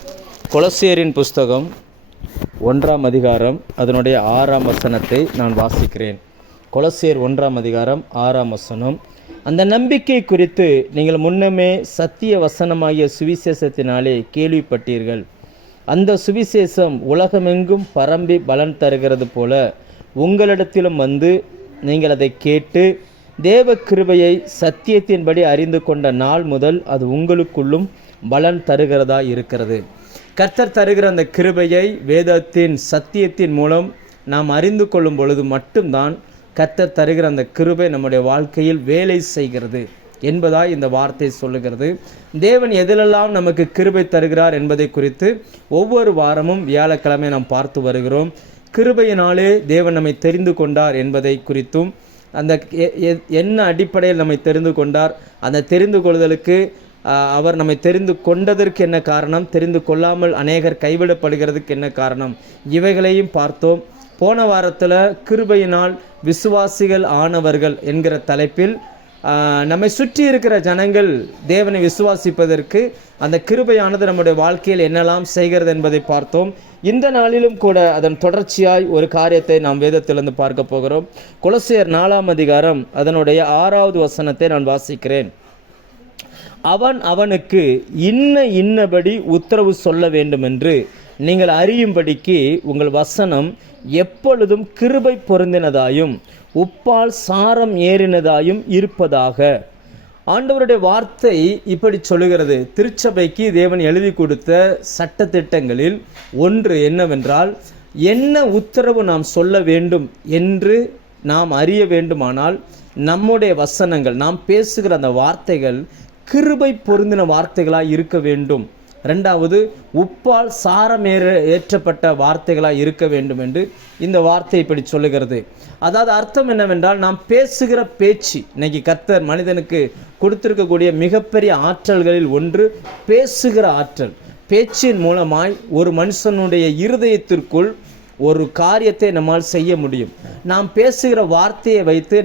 கொலோசியரின் புஸ்தகம் 1ஆம் அதிகாரம் அதனுடைய 6ஆம் வசனத்தை நான் வாசிக்கிறேன். கொலோசியர் 1ஆம் அதிகாரம் 6ஆம் வசனம். அந்த நம்பிக்கை குறித்து நீங்கள் முன்னமே சத்திய வசனமாகிய சுவிசேஷத்தினாலே கேள்விப்பட்டீர்கள். அந்த சுவிசேஷம் உலகமெங்கும் பரம்பி பலன் தருகிறது போல உங்களிடத்திலும் வந்து நீங்கள் அதை கேட்டு தேவ கிருபையை சத்தியத்தின்படி அறிந்து கொண்ட நாள் முதல் அது உங்களுக்குள்ளும் பலன் தருகிறதா இருக்கிறது. கர்த்தர் தருகிற அந்த கிருபையை வேதத்தின் சத்தியத்தின் மூலம் நாம் அறிந்து கொள்ளும் பொழுது மட்டும்தான் கர்த்தர் தருகிற அந்த கிருபை நம்முடைய வாழ்க்கையில் வேலை செய்கிறது என்பதாய் இந்த வார்த்தை சொல்லுகிறது. தேவன் எதிலெல்லாம் நமக்கு கிருபை தருகிறார் என்பதை குறித்து ஒவ்வொரு வாரமும் வியாழக்கிழமை நாம் பார்த்து வருகிறோம். கிருபையினாலே தேவன் நம்மை தெரிந்து கொண்டார் என்பதை குறித்தும், அந்த என்ன அடிப்படையில் நம்மை தெரிந்து கொண்டார், அந்த தெரிந்து கொள்ளுதலுக்கு அவர் நம்மை தெரிந்து கொண்டதற்கு என்ன காரணம், தெரிந்து கொள்ளாமல் அநேகர் கைவிடப்படுகிறதுக்கு என்ன காரணம், இவைகளையும் பார்த்தோம். போன வாரத்தில் கிருபையினால் விசுவாசிகள் ஆனவர்கள் என்கிற தலைப்பில் நம்மை சுற்றி இருக்கிற ஜனங்கள் தேவனை விசுவாசிப்பதற்கு அந்த கிருபையானது நம்முடைய வாழ்க்கையில் என்னெல்லாம் செய்கிறது என்பதை பார்த்தோம். இந்த நாளிலும் கூட அதன் தொடர்ச்சியாய் ஒரு காரியத்தை நாம் வேதத்திலிருந்து பார்க்க போகிறோம். கொலோசியர் 4ஆம் அதிகாரம் அதனுடைய 6வது வசனத்தை நான் வாசிக்கிறேன். அவனுக்கு இன்னபடி உத்தரவு சொல்ல வேண்டும் என்று நீங்கள் அறியும்படிக்கு உங்கள் வசனம் எப்பொழுதும் கிருபை பொருந்தினதாயும் உப்பால் சாரம் ஏறினதாயும் இருப்பதாக. ஆண்டவருடைய வார்த்தை இப்படி சொல்லுகிறது. திருச்சபைக்கு தேவன் எழுதி கொடுத்த சட்டத்திட்டங்களில் ஒன்று என்னவென்றால், என்ன உத்தரவு நாம் சொல்ல வேண்டும் என்று நாம் அறிய வேண்டுமானால் நம்முடைய வசனங்கள், நாம் பேசுகிற அந்த வார்த்தைகள் கிருபை பொருந்தின வார்த்தைகளாக இருக்க வேண்டும். ரெண்டாவது, உப்பால் சாரம் ஏற்றப்பட்ட வார்த்தைகளாக இருக்க வேண்டும் என்று இந்த வார்த்தை இப்படி சொல்லுகிறது. அதாவது அர்த்தம் என்னவென்றால், நாம் பேசுகிற பேச்சு, இன்னைக்கு கர்த்தர் மனிதனுக்கு கொடுத்திருக்கக்கூடிய மிகப்பெரிய ஆற்றல்களில் ஒன்று பேசுகிற ஆற்றல். பேச்சின் மூலமாய் ஒரு மனுஷனுடைய இருதயத்திற்குள் ஒரு காரியத்தை நம்மால் செய்ய முடியும். நாம் பேசுகிற வார்த்தையை வைத்து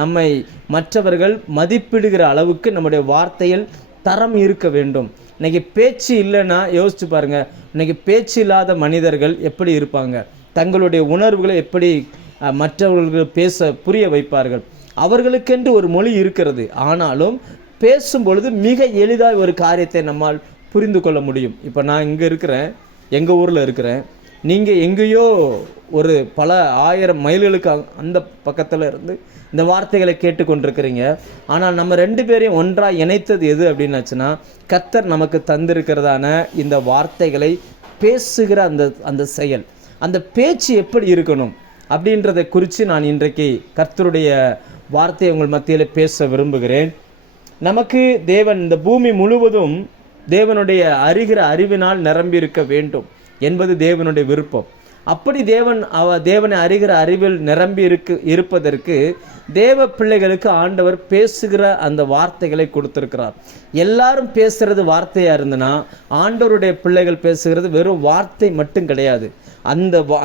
நம்மை மற்றவர்கள் மதிப்பிடுகிற அளவுக்கு நம்முடைய வார்த்தையில் தரம் இருக்க வேண்டும். இன்றைக்கி பேச்சு இல்லைன்னா யோசிச்சு பாருங்கள், இன்றைக்கி பேச்சு இல்லாத மனிதர்கள் எப்படி இருப்பாங்க, தங்களுடைய உணர்வுகளை எப்படி மற்றவர்கள் புரிய வைப்பார்கள். அவர்களுக்கென்று ஒரு மொழி இருக்கிறது, ஆனாலும் பேசும் பொழுது மிக எளிதாக ஒரு காரியத்தை நம்மால் புரிந்து கொள்ள முடியும். இப்போ நான் இங்கே இருக்கிறேன், எங்கள் ஊரில் இருக்கிறேன், நீங்கள் எங்கேயோ ஒரு பல 1000 மைல்களுக்கு அந்த பக்கத்தில் இருந்து இந்த வார்த்தைகளை கேட்டுக்கொண்டிருக்கிறீங்க. ஆனால் நம்ம 2 பேரையும் ஒன்றாக இணைத்தது எது அப்படின்னாச்சுன்னா, கர்த்தர் நமக்கு தந்திருக்கிறதான இந்த வார்த்தைகளை பேசுகிற அந்த செயல், அந்த பேச்சு எப்படி இருக்கணும் அப்படின்றதை குறித்து நான் இன்றைக்கு கர்த்தருடைய வார்த்தையை உங்கள் மத்தியில் பேச விரும்புகிறேன். நமக்கு தேவன் இந்த பூமி முழுவதும் தேவனுடைய அறிவினால் நிரம்பி இருக்க வேண்டும் என்பது தேவனுடைய விருப்பம். அப்படி தேவனை அறிகிற அறிவில் நிரம்பி இருப்பதற்கு தேவ பிள்ளைகளுக்கு ஆண்டவர் பேசுகிற அந்த வார்த்தைகளை கொடுத்திருக்கிறார். எல்லாரும் பேசுகிறது வார்த்தையா இருந்தனா, ஆண்டவருடைய பிள்ளைகள் பேசுகிறது வெறும் வார்த்தை மட்டும் கிடையாது.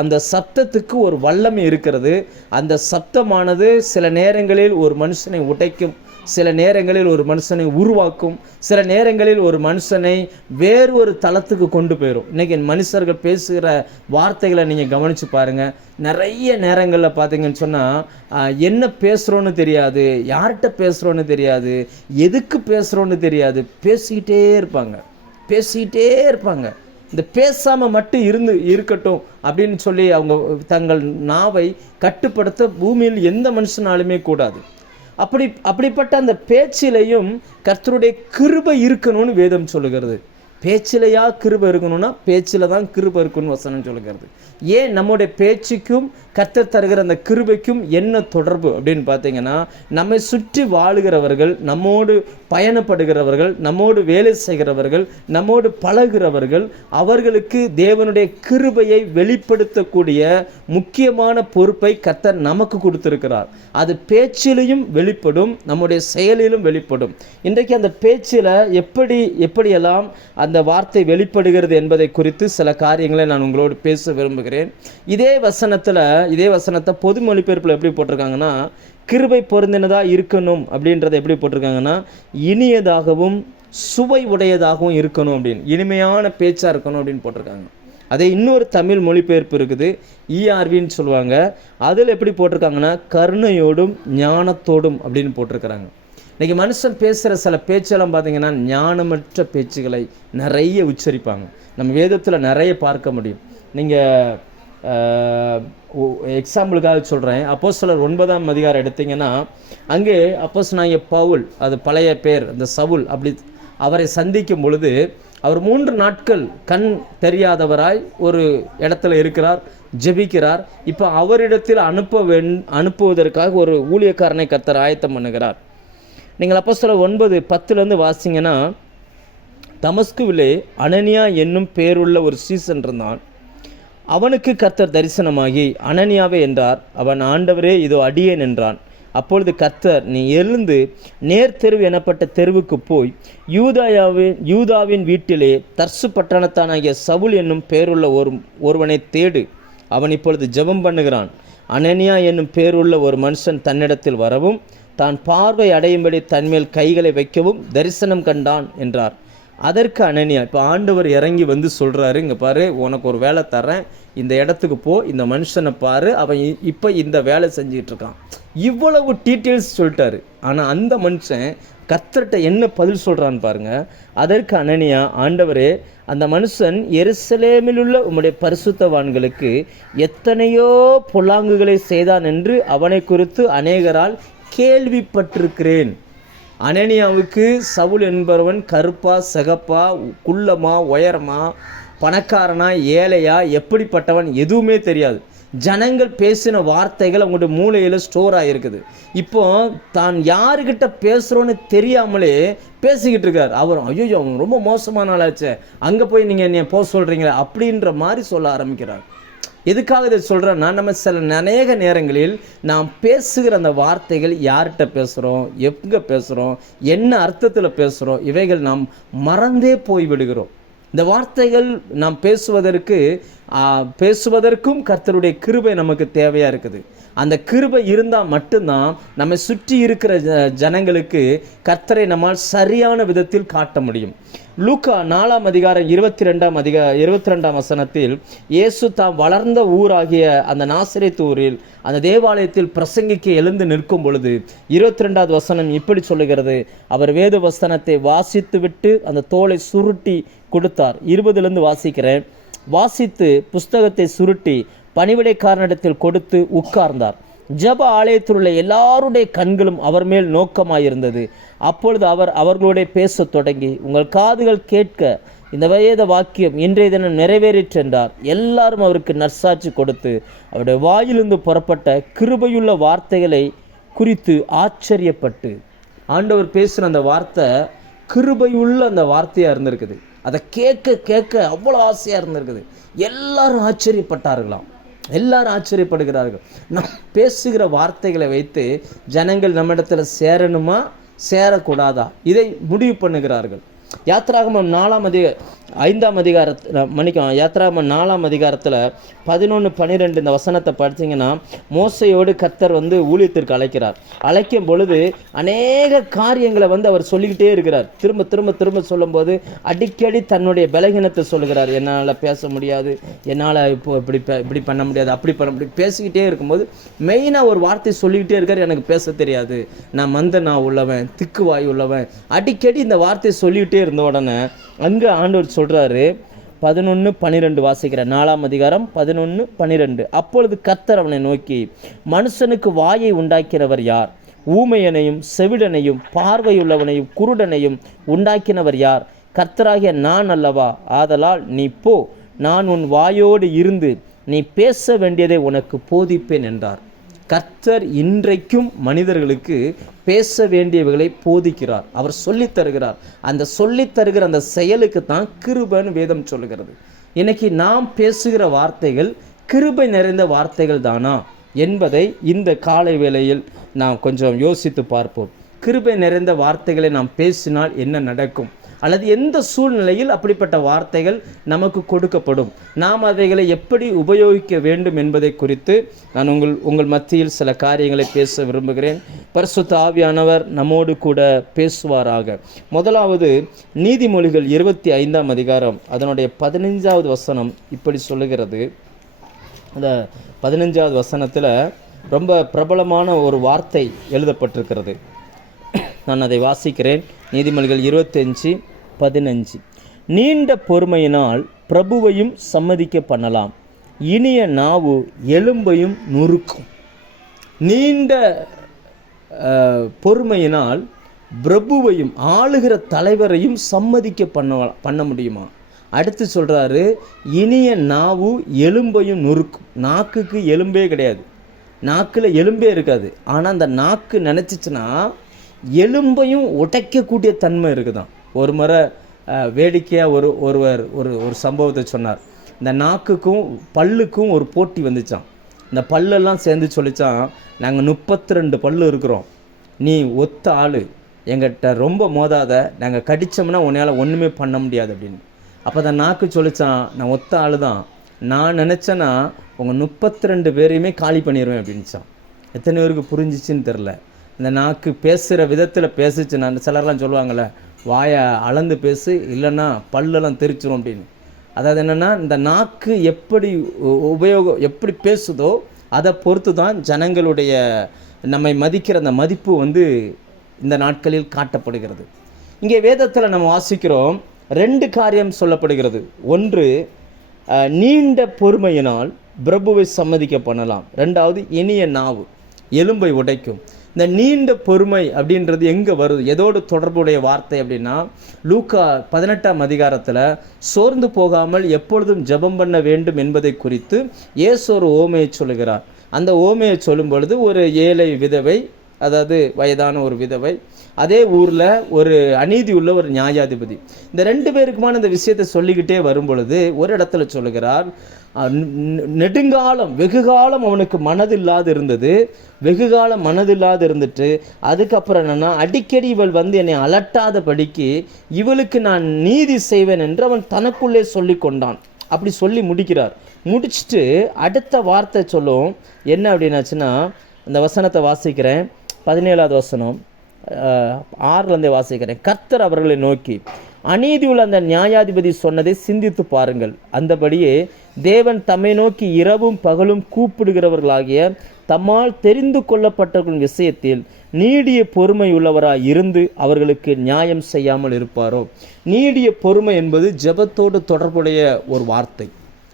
அந்த சத்தத்துக்கு ஒரு வல்லமை இருக்கிறது. அந்த சத்தமானது சில நேரங்களில் ஒரு மனுஷனை உடைக்கும், சில நேரங்களில் ஒரு மனுஷனை உருவாக்கும், சில நேரங்களில் ஒரு மனுஷனை வேறு ஒரு தளத்துக்கு கொண்டு போயிடும். இன்றைக்கி மனுஷர்கள் பேசுகிற வார்த்தைகளை நீங்கள் கவனித்து பாருங்கள். நிறைய நேரங்களில் பார்த்தீங்கன்னு சொன்னால் என்ன பேசுகிறோன்னு தெரியாது, யார்கிட்ட பேசுகிறோன்னு தெரியாது, எதுக்கு பேசுகிறோன்னு தெரியாது, பேசிக்கிட்டே இருப்பாங்க. இந்த பேசாமல் மட்டும் இருக்கட்டும் அப்படின்னு சொல்லி அவங்க தங்கள் நாவை கட்டுப்படுத்த பூமியில் எந்த மனுஷனாலுமே கூடாது. அப்படிப்பட்ட அந்த பேச்சிலையும் கர்த்தருடைய கிருபை இருக்கணும்னு வேதம் சொல்லுகிறது. பேச்சிலையா கிருபை இருக்கணும்னா பேச்சில் தான் கிருபை இருக்குன்னு வசனம் சொல்லுகிறது. ஏன் நம்முடைய பேச்சுக்கும் கர்த்தர் தருகிற அந்த கிருபைக்கும் என்ன தொடர்பு அப்படின்னு பார்த்தீங்கன்னா, நம்மை சுற்றி வாழுகிறவர்கள், நம்மோடு பயணப்படுகிறவர்கள், நம்மோடு வேலை செய்கிறவர்கள், நம்மோடு பழகிறவர்கள், அவர்களுக்கு தேவனுடைய கிருபையை வெளிப்படுத்தக்கூடிய முக்கியமான பொறுப்பை கர்த்தர் நமக்கு கொடுத்திருக்கிறார். அது பேச்சிலையும் வெளிப்படும், நம்முடைய செயலிலும் வெளிப்படும். இன்றைக்கு அந்த பேச்சில் எப்படியெல்லாம் அந்த வார்த்தை வெளிப்படுகிறது என்பதை குறித்து சில காரியங்களை நான் உங்களோடு பேச விரும்புகிறேன். இதே வசனத்தை பொது மொழிபெயர்ப்பில் எப்படி போட்டிருக்காங்கன்னா, கிருபை பொருந்தினதாக இருக்கணும் அப்படின்றத எப்படி போட்டிருக்காங்கன்னா, இனியதாகவும் சுவை உடையதாகவும் இருக்கணும் அப்படின்னு, இனிமையான பேச்சாக இருக்கணும் அப்படின்னு போட்டிருக்காங்க. அதே இன்னொரு தமிழ் மொழிபெயர்ப்பு இருக்குது, ERVன்னு சொல்லுவாங்க. அதில் எப்படி போட்டிருக்காங்கன்னா கருணையோடும் ஞானத்தோடும் அப்படின்னு போட்டிருக்கிறாங்க. இன்றைக்கி மனுஷன் பேசுகிற சில பேச்செல்லாம் பார்த்திங்கன்னா ஞானமற்ற பேச்சுகளை நிறைய உச்சரிப்பாங்க. நம்ம வேதத்தில் நிறைய பார்க்க முடியும். நீங்கள் எக்ஸாம்பிளுக்காக சொல்கிறேன், அப்போஸ்தலர் 9ஆம் அதிகாரம் எடுத்திங்கன்னா அங்கே அப்போஸ்தலனாகிய பவுல், அது பழைய பேர் அந்த சவுல், அப்படி அவரை சந்திக்கும் பொழுது அவர் 3 நாட்கள் கண் தெரியாதவராய் ஒரு இடத்துல இருக்கிறார், ஜெபிக்கிறார். இப்போ அவரிடத்தில் அனுப்புவதற்காக ஒரு ஊழியக்காரனை கர்த்தர் ஆயத்தம் பண்ணுகிறார். நீங்கள் அப்போஸ்தலர் 9:10 வாசிங்கன்னா, தமஸ்குவிலே அனனியா என்னும் பேருள்ள ஒரு சீசன் இருந்தான். அவனுக்கு கர்த்தர் தரிசனமாகி, அனனியாவே என்றார். அவன், ஆண்டவரே, இதோ அடியேன் என்றான். அப்பொழுது கர்த்தர், நீ எழுந்து நேர் தெருவு எனப்பட்ட தெருவுக்கு போய் யூதாவின் வீட்டிலே தர்சு பட்டணத்தானாகிய சவுல் என்னும் பேருள்ள ஒருவனை தேடு. அவன் இப்பொழுது ஜெபம் பண்ணுகிறான். அனனியா என்னும் பேருள்ள ஒரு மனுஷன் தன்னிடத்தில் வரவும் தான் பார்வை அடையும்படி தன்மேல் கைகளை வைக்கவும் தரிசனம் கண்டான் என்றார். அதற்கு அனனியா, இப்போ ஆண்டவர் இறங்கி வந்து சொல்கிறாரு, இங்கே பாரு, உனக்கு ஒரு வேலை தரேன், இந்த இடத்துக்கு போ, இந்த மனுஷனை பாரு, அவன் இப்போ இந்த வேலை செஞ்சுக்கிட்டு இருக்கான். இவ்வளவு டீட்டெயில்ஸ் சொல்லிட்டாரு. ஆனால் அந்த மனுஷன் கர்த்தர்கிட்ட என்ன பதில் சொல்கிறான்னு பாருங்கள். அதற்கு அனனியா, ஆண்டவரே, அந்த மனுஷன் எருசலேமில் உள்ள உம்முடைய பரிசுத்தவான்களுக்கு எத்தனையோ பொல்லாங்குகளை செய்தான் என்று அவனை குறித்து அநேகரால் கேள்விப்பட்டிருக்கிறேன். அனனியாவுக்கு சவுல் என்பவன் கருப்பா, சிகப்பா, குள்ளமா, உயரமா, பணக்காரனா, ஏழையா, எப்படிப்பட்டவன் எதுவுமே தெரியாது. ஜனங்கள் பேசின வார்த்தைகள் அவங்களுடைய மூளையில் ஸ்டோர் ஆகிருக்குது. இப்போ தான் யாருக்கிட்ட பேசுகிறோன்னு தெரியாமலே பேசிக்கிட்டு இருக்கார். அவர், ஐயோ, அவங்க ரொம்ப மோசமான ஆளாச்சே, அங்கே போய் நீங்கள் என்னை போக சொல்கிறீங்களே அப்படின்ற மாதிரி சொல்ல ஆரம்பிக்கிறார். எதுக்காக இதை சொல்கிறேன்னா, நம்ம சில அநேக நேரங்களில் நாம் பேசுகிற அந்த வார்த்தைகள் யார்கிட்ட பேசுகிறோம், எங்கே பேசுகிறோம், என்ன அர்த்தத்தில் பேசுகிறோம், இவைகள் நாம் மறந்தே போய்விடுகிறோம். இந்த வார்த்தைகள் நாம் பேசுவதற்கும் கர்த்தருடைய கிருபை நமக்கு தேவையாக இருக்குது. அந்த கிருபை இருந்தால் மட்டும்தான் நம்மை சுற்றி இருக்கிற ஜனங்களுக்கு கர்த்தரை நம்மால் சரியான விதத்தில் காட்ட முடியும். லூக்கா 4ஆம் அதிகாரம் 22ஆம் வசனத்தில் இயேசு தாம் வளர்ந்த ஊராகிய அந்த நாசரேத்து ஊரில் அந்த தேவாலயத்தில் பிரசங்கிக்க எழுந்து நிற்கும் பொழுது 22வது வசனம் இப்படி சொல்லுகிறது, அவர் வேத வசனத்தை வாசித்து விட்டு அந்த தோலை சுருட்டி கொடுத்தார். 20லேருந்து வாசிக்கிறேன். வாசித்து புஸ்தகத்தை சுருட்டி பணிவிடைக்காரனிடத்தில் கொடுத்து உட்கார்ந்தார். ஜப ஆலயத்தில் உள்ள எல்லாருடைய கண்களும் அவர் மேல் நோக்கமாயிருந்தது. அப்பொழுது அவர் அவர்களுடைய பேசத் தொடங்கி, உங்கள் காதுகள் கேட்க இந்த வேத வாக்கியம் இன்றைய தினம் நிறைவேறிற்றென்றார். எல்லாரும் அவருக்கு நற்சாட்சி கொடுத்து அவருடைய வாயிலிருந்து புறப்பட்ட கிருபையுள்ள வார்த்தைகளை குறித்து ஆச்சரியப்பட்டு, ஆண்டவர் பேசுகிற அந்த வார்த்தை கிருபையுள்ள அந்த வார்த்தையாக இருந்திருக்குது. அதை கேட்க கேட்க அவ்வளோ ஆசையாக இருந்திருக்குது. எல்லாரும் ஆச்சரியப்பட்டார்களாம். எல்லாரும் ஆச்சரியப்படுகிறார்கள். நாம் பேசுகிற வார்த்தைகளை வைத்து ஜனங்கள் நம்மிடத்தில் சேரணுமா சேரக்கூடாதா இதை முடிவு பண்ணுகிறார்கள். யாத்ராகமம் 5ஆம் அதிகாரத்தில் யாத்ராகமம் 4ஆம் அதிகாரத்தில் 11-12 இந்த வசனத்தை படித்தீங்கன்னா, மோசையோடு கர்த்தர் ஊழியத்திற்கு அழைக்கும் பொழுது அநேக காரியங்களை அவர் சொல்லிக்கிட்டே இருக்கிறார். திரும்ப திரும்ப திரும்ப சொல்லும்போது அடிக்கடி தன்னுடைய பலகீனத்தை சொல்லுகிறார். என்னால் பேச முடியாது, என்னால் இப்போ இப்படி பண்ண முடியாது, அப்படி பண்ண முடியாது, பேசிக்கிட்டே இருக்கும்போது மெயினாக ஒரு வார்த்தை சொல்லிக்கிட்டே இருக்கார், எனக்கு பேச தெரியாது, நான் நான் உள்ளவன், திக்குவாய் உள்ளவன், அடிக்கடி இந்த வார்த்தை சொல்லிக்கிட்டே இருந்த உடனே அங்கே ஆண்டவர் சொல்கிறாரு, 11-12 வாசிக்கிற 4ஆம் அதிகாரம் 11-12. அப்பொழுது கர்த்தர் அவனை நோக்கி, மனுஷனுக்கு வாயை உண்டாக்கிறவர் யார்? ஊமையனையும் செவிடனையும் பார்வையுள்ளவனையும் குருடனையும் உண்டாக்கினவர் யார்? கர்த்தராகிய நான் அல்லவா? ஆதலால் நீ போ, நான் உன் வாயோடு இருந்து நீ பேச வேண்டியதை உனக்கு போதிப்பேன் என்றார். கர்த்தர் இன்றைக்கும் மனிதர்களுக்கு பேச வேண்டியவைகளை போதிக்கிறார். அவர் சொல்லித் தருகிறார். அந்த சொல்லித் தருகிற அந்த செயலுக்கு தான் கிருபைன்னு வேதம் சொல்லுகிறது. இன்னைக்கு நாம் பேசுகிற வார்த்தைகள் கிருபை நிறைந்த வார்த்தைகள் தானா என்பதை இந்த காலை வேளையில் நாம் கொஞ்சம் யோசித்து பார்ப்போம். கிருபை நிறைந்த வார்த்தைகளை நாம் பேசினால் என்ன நடக்கும்? அல்லது எந்த சூழ்நிலையில் அப்படிப்பட்ட வார்த்தைகள் நமக்கு கொடுக்கப்படும், நாம் அவைகளை எப்படி உபயோகிக்க வேண்டும் என்பதை குறித்து நான் உங்கள் மத்தியில் சில காரியங்களை பேச விரும்புகிறேன். பரிசுத்த ஆவியானவர் நம்மோடு கூட பேசுவாராக. முதலாவது நீதிமொழிகள் 25ஆம் அதிகாரம் அதனுடைய 15வது வசனம் இப்படி சொல்லுகிறது. அந்த 15வது வசனத்தில் ரொம்ப பிரபலமான ஒரு வார்த்தை எழுதப்பட்டிருக்கிறது. நான் அதை வாசிக்கிறேன். நீதிமொழிகள் 25:15. நீண்ட பொறுமையினால் பிரபுவையும் சம்மதிக்க பண்ணலாம், இனிய நாவு எலும்பையும் நுறுக்கும். நீண்ட பொறுமையினால் பிரபுவையும் ஆளுகிற தலைவரையும் சம்மதிக்க பண்ண முடியுமா? அடுத்து சொல்கிறாரு, இனிய நாவு எலும்பையும் நுறுக்கும். நாக்குக்கு எலும்பே கிடையாது, நாக்கில் எலும்பே இருக்காது. ஆனால் அந்த நாக்கு நினச்சிச்சுன்னா எலும்பையும் உடைக்கக்கூடிய தன்மை இருக்குதான். ஒரு முறை வேடிக்கையாக ஒருவர் ஒரு சம்பவத்தை சொன்னார். இந்த நாக்குக்கும் பல்லுக்கும் ஒரு போட்டி வந்துச்சான். இந்த பல்லெல்லாம் சேர்ந்து சொல்லிச்சான், நாங்கள் 32 பல்லு இருக்கிறோம், நீ ஒத்த ஆள், எங்கிட்ட ரொம்ப மோதாத, நாங்கள் கடித்தோம்னா உன்னால் ஒன்றுமே பண்ண முடியாது அப்படின்னு. அப்போ அந்த நாக்கு சொல்லிச்சான், நான் ஒத்த ஆள் தான், நான் நினச்சேன்னா உங்கள் 32 பேரையுமே காலி பண்ணிடுவேன் அப்படின்ச்சான். எத்தனை பேருக்கு புரிஞ்சிச்சின்னு தெரில. இந்த நாக்கு பேசுகிற விதத்தில் பேசுச்சுன்னா, சிலர்லாம் சொல்லுவாங்கள்ல, வாயை அளந்து பேசு இல்லைன்னா பல்லெல்லாம் தெரிச்சிடும் அப்படின்னு. அதாவது என்னென்னா, இந்த நாக்கு எப்படி எப்படி பேசுதோ அதை பொறுத்து தான் ஜனங்களுடைய நம்மை மதிக்கிற அந்த மதிப்பு இந்த நாட்களில் காட்டப்படுகிறது. இங்கே வேதத்தில் நம்ம வாசிக்கிறோம், 2 காரியம் சொல்லப்படுகிறது. ஒன்று, நீண்ட பொறுமையினால் பிரபுவை சம்மதிக்க பண்ணலாம். 2வது, இனிய நாவு எலும்பை உடைக்கும். இந்த நீண்ட பொறுமை அப்படின்றது எங்கே வருது, எதோடு தொடர்புடைய வார்த்தை அப்படின்னா, லூக்கா 18ஆம் அதிகாரத்தில் சோர்ந்து போகாமல் எப்பொழுதும் ஜெபம் பண்ண வேண்டும் என்பதை குறித்து இயேசு ஒரு ஓமையை சொல்லுகிறார். அந்த ஓமையை சொல்லும் பொழுது ஒரு ஏழை விதவை, அதாவது வயதான ஒரு விதவை, அதே ஊரில் ஒரு அநீதி உள்ள ஒரு நியாயாதிபதி, இந்த 2 பேருக்குமான இந்த விஷயத்தை சொல்லிக்கிட்டே வரும் பொழுது ஒரு இடத்துல சொல்லுகிறார், நெடுங்காலம் வெகுகாலம் அவனுக்கு மனதில்லாது இருந்தது. வெகுகாலம் மனதில்லாது இருந்துட்டு அதுக்கப்புறம் என்னென்னா, அடிக்கடி இவள் என்னை அலட்டாத படிக்கு இவளுக்கு நான் நீதி செய்வேன் என்று அவன் தனக்குள்ளே சொல்லி கொண்டான். அப்படி சொல்லி முடிக்கிறார். முடிச்சுட்டு அடுத்த வார்த்தை சொல்லும் என்ன அப்படின்னாச்சுன்னா, இந்த வசனத்தை வாசிக்கிறேன், 17வது வசனம் 6லேருந்தே வாசிக்கிறேன். கர்த்தர் அவர்களை நோக்கி, அநீதியுள்ள அந்த நியாயாதிபதி சொன்னதை சிந்தித்து பாருங்கள். அந்தபடியே தேவன் தம்மை நோக்கி இரவும் பகலும் கூப்பிடுகிறவர்களாகிய தம்மால் தெரிந்து கொள்ளப்பட்டவர்களின் விஷயத்தில் நீடிய பொறுமை உள்ளவராய் இருந்து அவர்களுக்கு நியாயம் செய்யாமல் இருப்பாரோ. நீடிய பொறுமை என்பது ஜெபத்தோடு தொடர்புடைய ஒரு வார்த்தை,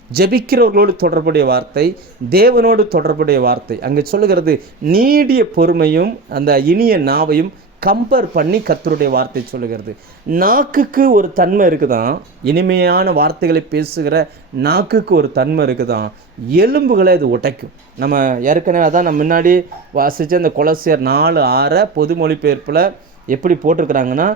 ஜெபிக்கிறவர்களோடு தொடர்புடைய வார்த்தை, தேவனோடு தொடர்புடைய வார்த்தை. அங்கே சொல்லுகிறது, நீடிய பொறுமையும் அந்த இனிய நாவையும் கம்பேர் பண்ணி கர்த்தருடைய வார்த்தை சொல்லுகிறது. நாக்குக்கு ஒரு தன்மை இருக்குதான், இனிமையான வார்த்தைகளை பேசுகிற நாக்குக்கு ஒரு தன்மை இருக்குதான், எலும்புகளை அது உடைக்கும். நம்ம ஏற்கனவே அதான் நம்ம முன்னாடி வாசித்த இந்த கொலோசியர் 4:6 பொது மொழிபெயர்ப்பில் எப்படி போட்டிருக்கிறாங்கன்னா,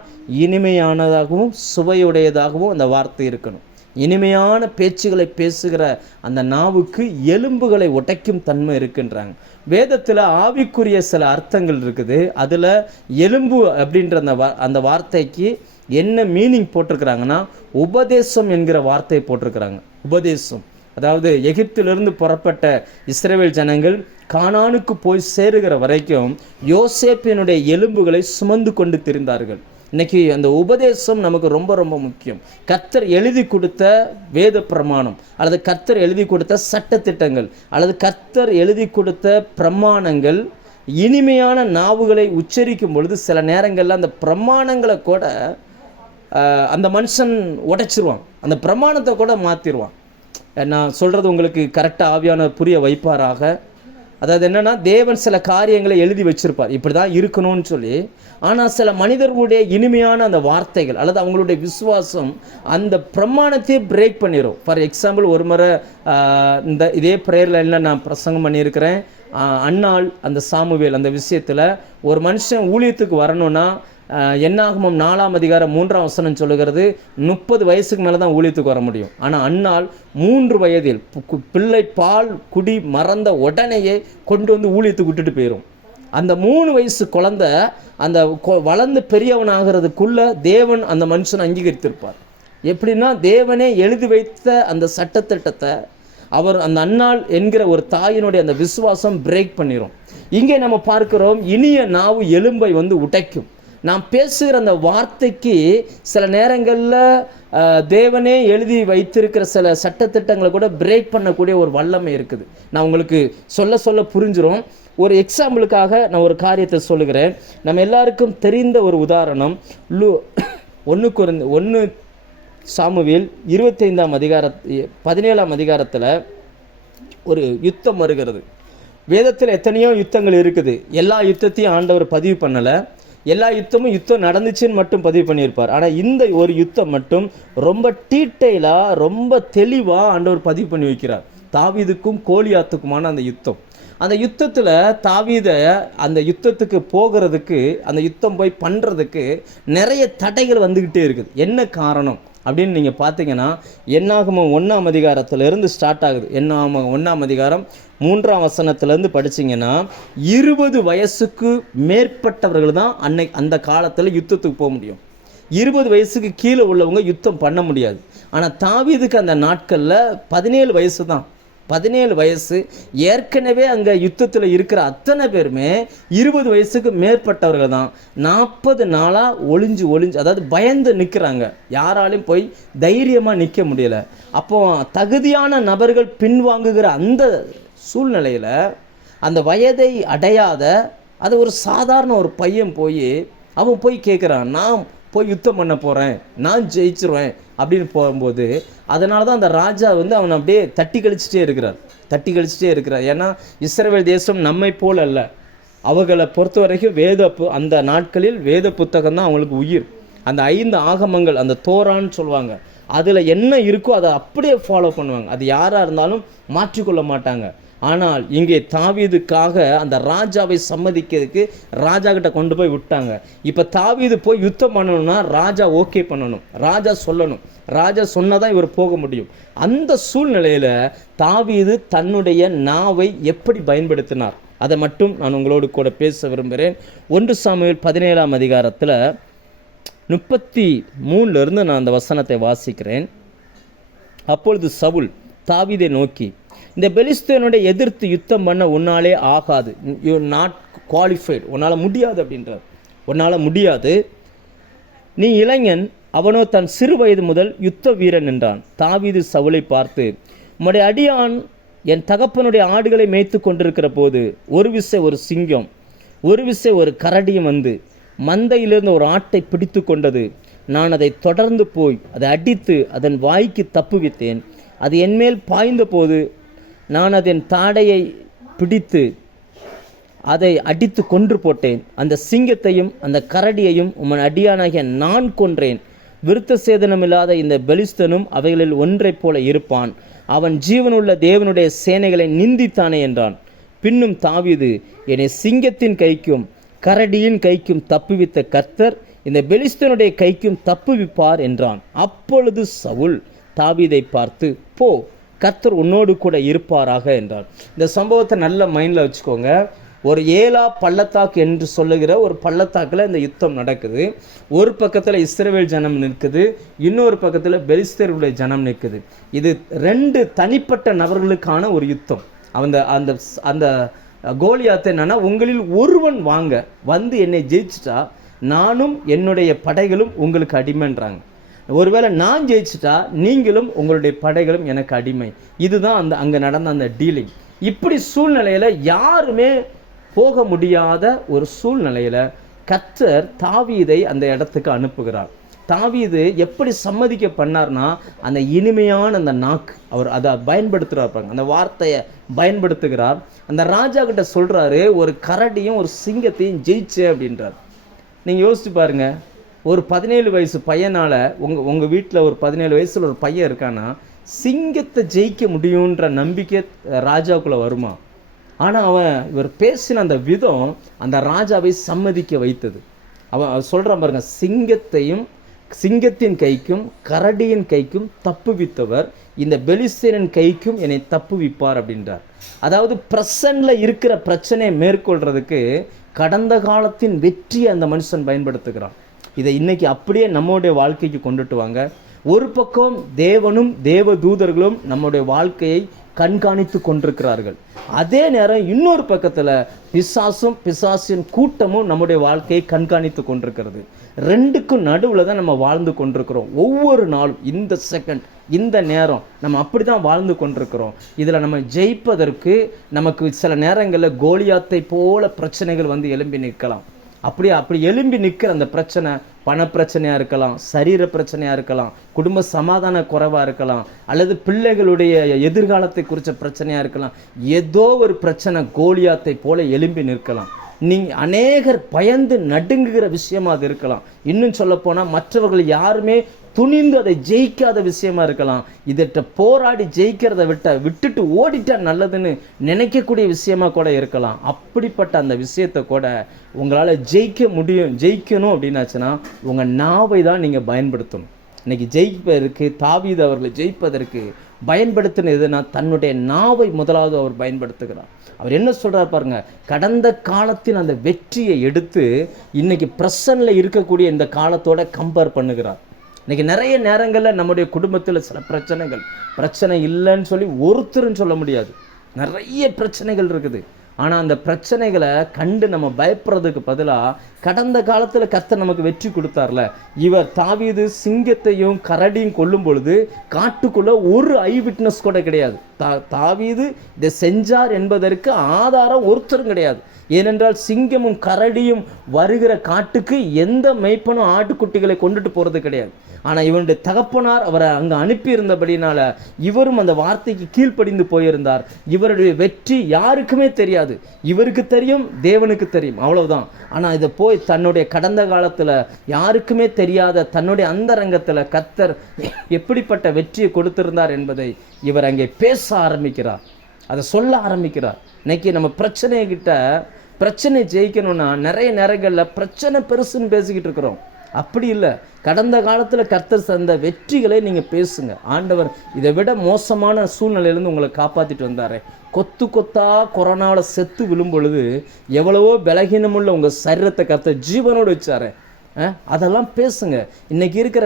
இனிமையானதாகவும் சுவையுடையதாகவும் அந்த வார்த்தை இருக்கணும். இனிமையான பேச்சுகளை பேசுகிற அந்த நாவுக்கு எலும்புகளை உடைக்கும் தன்மை இருக்குன்றாங்க. வேதத்தில் ஆவிக்குரிய சில அர்த்தங்கள் இருக்குது. அதில் எலும்பு அப்படின்ற அந்த வார்த்தைக்கு என்ன மீனிங் போட்டிருக்கிறாங்கன்னா, உபதேசம் என்கிற வார்த்தையை போட்டிருக்கிறாங்க. உபதேசம், அதாவது எகிப்திலிருந்து புறப்பட்ட இஸ்ரவேல் ஜனங்கள் கானானுக்கு போய் சேருகிற வரைக்கும் யோசேப்பினுடைய எலும்புகளை சுமந்து கொண்டு திரிந்தார்கள். இன்னைக்கு அந்த உபதேசம் நமக்கு ரொம்ப ரொம்ப முக்கியம். கர்த்தர் எழுதி கொடுத்த வேத பிரமாணம், அல்லது கர்த்தர் எழுதி கொடுத்த சட்டத்திட்டங்கள், அல்லது கர்த்தர் எழுதி கொடுத்த பிரமாணங்கள் இனிமையான நாவுகளை உச்சரிக்கும் பொழுது சில நேரங்களில் அந்த பிரமாணங்களை கூட அந்த மனுஷன் உடைச்சிருவான், அந்த பிரமாணத்தை கூட மாற்றிடுவான். நான் சொல்கிறது உங்களுக்கு கரெக்டாக ஆவியான புரிய வைப்பாராக. அதாவது என்னென்னா, தேவன் சில காரியங்களை எழுதி வச்சிருப்பார், இப்படி தான் இருக்கணும்னு சொல்லி. ஆனால் சில மனிதர்களுடைய இனிமையான அந்த வார்த்தைகள் அல்லது அவங்களுடைய விசுவாசம் அந்த பிரமாணத்தையே பிரேக் பண்ணிடும். ஃபார் எக்ஸாம்பிள், ஒரு முறை இதே ப்ரேயர் லைனில் நான் பிரசங்கம் பண்ணியிருக்கிறேன். அன்னாள் அந்த சாமுவேல் அந்த விஷயத்தில் ஒரு மனுஷன் ஊழியத்துக்கு வரணும்னா என்னாகமம் 4ஆம் அதிகாரம் 3ஆம் வசனம் சொல்லுகிறது, 30 வயசுக்கு மேலே தான் ஊழியத்துக்கு வர முடியும். ஆனால் அன்னாள் 3 வயதில் பிள்ளை பால் குடி மறந்த உடனேயே கொண்டு வந்து ஊழியத்துக்கு விட்டுட்டு போயிடும். அந்த 3 வயசு குழந்தை அந்த வளர்ந்து பெரியவனாகிறதுக்குள்ள தேவன் அந்த மனுஷனை அங்கீகரித்திருப்பார். எப்படின்னா, தேவனே எழுதி வைத்த அந்த சட்டத்திட்டத்தை அவர் அந்த அன்னாள் என்கிற ஒரு தாயினுடைய அந்த விசுவாசம் பிரேக் பண்ணிடும். இங்கே நம்ம பார்க்கிறோம், இனிய நாவு எலும்பை உடைக்கும். நாம் பேசுகிற அந்த வார்த்தைக்கு சில நேரங்களில் தேவனே எழுதி வைத்திருக்கிற சில சட்டத்திட்டங்களை கூட பிரேக் பண்ணக்கூடிய ஒரு வல்லமை இருக்குது. நான் உங்களுக்கு சொல்ல புரிஞ்சிடும். ஒரு எக்ஸாம்பிளுக்காக நான் ஒரு காரியத்தை சொல்லுகிறேன். நம்ம எல்லாருக்கும் தெரிந்த ஒரு உதாரணம், 1 சாமுவேல் 17ஆம் அதிகாரத்தில் ஒரு யுத்தம் வருகிறது. வேதத்தில் எத்தனையோ யுத்தங்கள் இருக்குது. எல்லா யுத்தத்தையும் ஆண்டவர் பதிவு பண்ணலை. எல்லா யுத்தம் நடந்துச்சுன்னு மட்டும் பதிவு பண்ணியிருப்பார். ஆனால் இந்த ஒரு யுத்தம் மட்டும் ரொம்ப டீட்டெயிலாக, ரொம்ப தெளிவாக ஆண்டவர் பதிவு பண்ணி வைக்கிறார். தாவீதுக்கும் கோலியாத்துக்குமான அந்த யுத்தம். அந்த யுத்தத்தில் தாவீதை அந்த யுத்தத்துக்கு போகிறதுக்கு, அந்த யுத்தம் போய் பண்ணுறதுக்கு நிறைய தடைகள் வந்துக்கிட்டே இருக்குது. என்ன காரணம் அப்படின்னு நீங்கள் பார்த்தீங்கன்னா, என்னாகமம் 1ஆம் அதிகாரத்திலிருந்து ஸ்டார்ட் ஆகுது. என்னாகமம் 1ஆம் அதிகாரம் 3ஆம் வசனத்திலேருந்து படிச்சிங்கன்னா, 20 வயசுக்கு மேற்பட்டவர்கள் தான் அந்த காலத்தில் யுத்தத்துக்கு போக முடியும். 20 வயசுக்கு கீழே உள்ளவங்க யுத்தம் பண்ண முடியாது. ஆனால் தாவீதுக்கு அந்த நாட்களில் 17 வயசு தான். 17 வயசு. ஏற்கனவே அங்கே யுத்தத்தில் இருக்கிற அத்தனை பேருமே 20 வயசுக்கு மேற்பட்டவர்கள் தான். 40 நாளாக ஒளிஞ்சு அதாவது பயந்து நிற்கிறாங்க. யாராலையும் போய் தைரியமாக நிற்க முடியலை. அப்போ தகுதியான நபர்கள் பின்வாங்குகிற அந்த சூழ்நிலையில் அந்த வயதை அடையாத அது ஒரு சாதாரண ஒரு பையன் அவன் போய் கேட்குறான், நான் போய் யுத்தம் பண்ண போகிறேன், நான் ஜெயிச்சிருவேன் அப்படின்னு போகும்போது, அதனால தான் அந்த ராஜா அவனை அப்படியே தட்டி கழிச்சிட்டே இருக்கிறார். ஏன்னா இஸ்ரவேல் தேசம் நம்மை போல் அல்ல. அவர்களை பொறுத்த வரைக்கும் அந்த நாட்களில் வேத புத்தகம் தான் அவங்களுக்கு உயிர். அந்த 5 ஆகமங்கள், அந்த தோரான்னு சொல்லுவாங்க, அதில் என்ன இருக்கோ அதை அப்படியே ஃபாலோ பண்ணுவாங்க. அது யாராக இருந்தாலும் மாற்றிக்கொள்ள மாட்டாங்க. ஆனால் இங்கே தாவீதுக்காக அந்த ராஜாவை சம்மதிக்கிறதுக்கு ராஜா கிட்ட கொண்டு போய் விட்டாங்க. இப்போ தாவீது போய் யுத்தம் பண்ணணும்னா ராஜா ஓகே பண்ணணும், ராஜா சொல்லணும். ராஜா சொன்னதான் இவர் போக முடியும். அந்த சூழ்நிலையில் தாவீது தன்னுடைய நாவை எப்படி பயன்படுத்தினார் அதை மட்டும் நான் உங்களோடு கூட பேச விரும்புகிறேன். 1 சாமுவேல் 17ஆம் அதிகாரத்தில் 33 நான் அந்த வசனத்தை வாசிக்கிறேன். அப்பொழுது சவுல் தாவீதை நோக்கி, இந்த பெலிஸ்தீனோட எதிர்த்து யுத்தம் பண்ண உன்னாலே ஆகாது, யூ நாட் குவாலிஃபைடு, உன்னால் முடியாது அப்படின்றார். உன்னால் முடியாது, நீ இளைஞன், அவனோ தன் சிறு வயது முதல் யுத்த வீரன் என்றான். தாவீது சவுலை பார்த்து, உம்முடைய அடியான் என் தகப்பனுடைய ஆடுகளை மேய்த்து கொண்டிருக்கிற போது ஒரு விசை ஒரு சிங்கம், ஒரு விசை ஒரு கரடியும் மந்தையிலிருந்து ஒரு ஆட்டை பிடித்து கொண்டது. நான் அதை தொடர்ந்து போய் அதை அடித்து அதன் வாய்க்கு தப்புவித்தேன். அது என்மேல் பாய்ந்த போது நான் அதன் தாடையை பிடித்து அதை அடித்து கொன்று போட்டேன். அந்த சிங்கத்தையும் அந்த கரடியையும் உமன் அடியானாகிய நான் கொன்றேன். விருத்த சேதனமில்லாத இந்த பெலிஸ்தனும் அவைகளில் ஒன்றைப் போல இருப்பான். அவன் ஜீவனுள்ள தேவனுடைய சேனைகளை நிந்தித்தானே என்றான். பின்னும் தாவீது, என்னை சிங்கத்தின் கைக்கும் கரடியின் கைக்கும் தப்புவித்த கர்த்தர் இந்த பெலிஸ்தனுடைய கைக்கும் தப்புவிப்பார் என்றான். அப்பொழுது சவுல் தாவீதை பார்த்து, போ, கர்த்தர் உன்னோடு கூட இருப்பாராக என்றார். இந்த சம்பவத்தை நல்ல மைண்டில் வச்சுக்கோங்க. ஒரு ஏலா பள்ளத்தாக்கு என்று சொல்லுகிற ஒரு பள்ளத்தாக்கில் இந்த யுத்தம் நடக்குது. ஒரு பக்கத்தில் இஸ்ரவேல் ஜனம் நிற்குது, இன்னொரு பக்கத்தில் பெலிஸ்தருடைய ஜனம் நிற்குது. இது 2 தனிப்பட்ட நபர்களுக்கான ஒரு யுத்தம். அந்த அந்த அந்த கோலியாத்து என்னன்னா, உங்களில் ஒருவன் வந்து என்னை ஜெயிச்சிட்டா நானும் என்னுடைய படைகளும் உங்களுக்கு அடிமைன்றாங்க. ஒருவேளை நான் ஜெயிச்சிட்டா நீங்களும் உங்களுடைய படைகளும் எனக்கு அடிமை. இதுதான் அங்கே நடந்த அந்த டீலிங். இப்படி சூழ்நிலையில் யாருமே போக முடியாத ஒரு சூழ்நிலையில் கர்த்தர் தாவீதை அந்த இடத்துக்கு அனுப்புகிறார். தாவீது எப்படி சம்மதிக்க பண்ணார்னா, அந்த இனிமையான அந்த நாக்கு, அவர் அதை பயன்படுத்துகிறார், அந்த வார்த்தையை பயன்படுத்துகிறார். அந்த ராஜா கிட்ட சொல்கிறாரு, ஒரு கரடியும் ஒரு சிங்கத்தையும் ஜெயிச்சே அப்படின்றார். நீங்கள் யோசிச்சு பாருங்க, ஒரு 17 வயசு பையனால் உங்கள் வீட்டில் ஒரு 17 வயசில் ஒரு பையன் இருக்கான்னா சிங்கத்தை ஜெயிக்க முடியுன்ற நம்பிக்கை ராஜாவுக்குள்ளே வருமா? ஆனால் இவர் பேசின அந்த விதம் அந்த ராஜாவை சம்மதிக்க வைத்தது. அவன் சொல்கிறான் பாருங்க, சிங்கத்தின் கைக்கும் கரடியின் கைக்கும் தப்புவித்தவர் இந்த பெலிஸ்தீனின் கைக்கும் என்னை தப்புவிப்பார் அப்படின்றார். அதாவது பிரசன்ட்ல இருக்கிற பிரச்சனையை மேற்கொள்றதுக்கு கடந்த காலத்தின் வெற்றியை அந்த மனுஷன் பயன்படுத்துகிறான். இதை இன்னைக்கு அப்படியே நம்முடைய வாழ்க்கைக்கு கொண்டுட்டு வாங்க. ஒரு பக்கம் தேவனும் தேவ தூதர்களும் நம்முடைய வாழ்க்கையை கண்காணித்து கொண்டிருக்கிறார்கள். அதே நேரம் இன்னொரு பக்கத்தில் பிசாசும் பிசாசின் கூட்டமும் நம்முடைய வாழ்க்கையை கண்காணித்து கொண்டிருக்கிறது. ரெண்டுக்கும் நடுவில் தான் நம்ம வாழ்ந்து கொண்டிருக்கிறோம். ஒவ்வொரு நாளும் இந்த செகண்ட் இந்த நேரம் நம்ம அப்படி தான் வாழ்ந்து கொண்டிருக்கிறோம். இதில் நம்ம ஜெயிப்பதற்கு நமக்கு சில நேரங்களில் கோலியாத்தை போல பிரச்சனைகள் வந்து எழும்பி நிற்கலாம். அப்படி எழும்பி நிற்கிற அந்த பிரச்சனை பண பிரச்சனையாக இருக்கலாம், சரீர பிரச்சனையாக இருக்கலாம், குடும்ப சமாதான குறைவாக இருக்கலாம், அல்லது பிள்ளைகளுடைய எதிர்காலத்தை குறித்த பிரச்சனையாக இருக்கலாம். ஏதோ ஒரு பிரச்சனை கோலியாத்தை போல எழும்பி நிற்கலாம். நீங்கள் அநேகர் பயந்து நடுங்குகிற விஷயமா அது இருக்கலாம். இன்னும் சொல்லப்போனால் மற்றவர்கள் யாருமே துணிந்து அதை ஜெயிக்காத விஷயமா இருக்கலாம். இதற்ற போராடி ஜெயிக்கிறத விட்டுட்டு ஓடிட்டா நல்லதுன்னு நினைக்கக்கூடிய விஷயமா கூட இருக்கலாம். அப்படிப்பட்ட அந்த விஷயத்தை கூட உங்களால் ஜெயிக்கணும் அப்படின்னாச்சுன்னா உங்கள் நாவை தான் நீங்கள் பயன்படுத்தணும். இன்னைக்கு ஜெயிப்பதற்கு தாவீது அவர்களை ஜெயிப்பதற்கு பயன்படுத்தின எதுனா தன்னுடைய நாவை முதலாவது அவர் பயன்படுத்துகிறார். அவர் என்ன சொல்றார் பாருங்க, கடந்த காலத்தின் அந்த வெற்றியை எடுத்து இன்னைக்கு பிரசன்ல இருக்கக்கூடிய இந்த காலத்தோட கம்பேர் பண்ணுகிறார். இன்னைக்கு நிறைய நேரங்களில் நம்முடைய குடும்பத்தில் சில பிரச்சனை இல்லைன்னு சொல்லி ஒருத்தரும் சொல்ல முடியாது. நிறைய பிரச்சனைகள் இருக்குது. ஆனால் அந்த பிரச்சனைகளை கண்டு நம்ம பயப்படுறதுக்கு பதிலாக கடந்த காலத்தில் கர்த்தர் நமக்கு வெற்றி கொடுத்தார்ல. இவர் தாவீது சிங்கத்தையும் கரடியும் கொல்லும் பொழுது காட்டுக்குள்ளே ஒரு ஐ விட்னஸ் கூட கிடையாது. தாவீது இதை செஞ்சார் என்பதற்கு ஆதாரம் ஒருத்தரும் கிடையாது. ஏனென்றால் சிங்கமும் கரடியும் வருகிற காட்டுக்கு எந்த மெய்ப்பனும் ஆட்டுக்குட்டிகளை கொண்டுட்டு போகிறது கிடையாது. ஆனால் இவனுடைய தகப்பனார் அவரை அங்கே அனுப்பியிருந்தபடினால இவரும் அந்த வார்த்தைக்கு கீழ்ப்படிந்து போயிருந்தார். இவருடைய வெற்றி யாருக்குமே தெரியாது. இவருக்கு தெரியும், தேவனுக்கு தெரியும், அவ்வளவுதான். ஆனால் இதை போய் தன்னுடைய கடந்த காலத்தில் யாருக்குமே தெரியாத தன்னுடைய அந்தரங்கத்தில் கர்த்தர் எப்படிப்பட்ட வெற்றியை கொடுத்திருந்தார் என்பதை இவர் அங்கே பேச ஆரம்பிக்கிறார், அதை சொல்ல ஆரம்பிக்கிறார். இன்னைக்கு நம்ம பிரச்சனை ஜெயிக்கணும்னா நிறைய நேரங்களில் பிரச்சனை பெருசுன்னு பேசிக்கிட்டு இருக்கிறோம். அப்படி இல்லை. கடந்த காலத்தில் கர்த்தர் தந்த வெற்றிகளை நீங்கள் பேசுங்க. ஆண்டவர் இதை விட மோசமான சூழ்நிலையிலேருந்து உங்களை காப்பாற்றிட்டு வந்தார். கொத்தா கொரோனாவில் செத்து விழும் பொழுது எவ்வளவோ பலகீனமுள்ள உங்கள் சரீரத்தை கர்த்தர் ஜீவனோடு வச்சாரு. அதெல்லாம் பேசுங்க. இன்றைக்கி இருக்கிற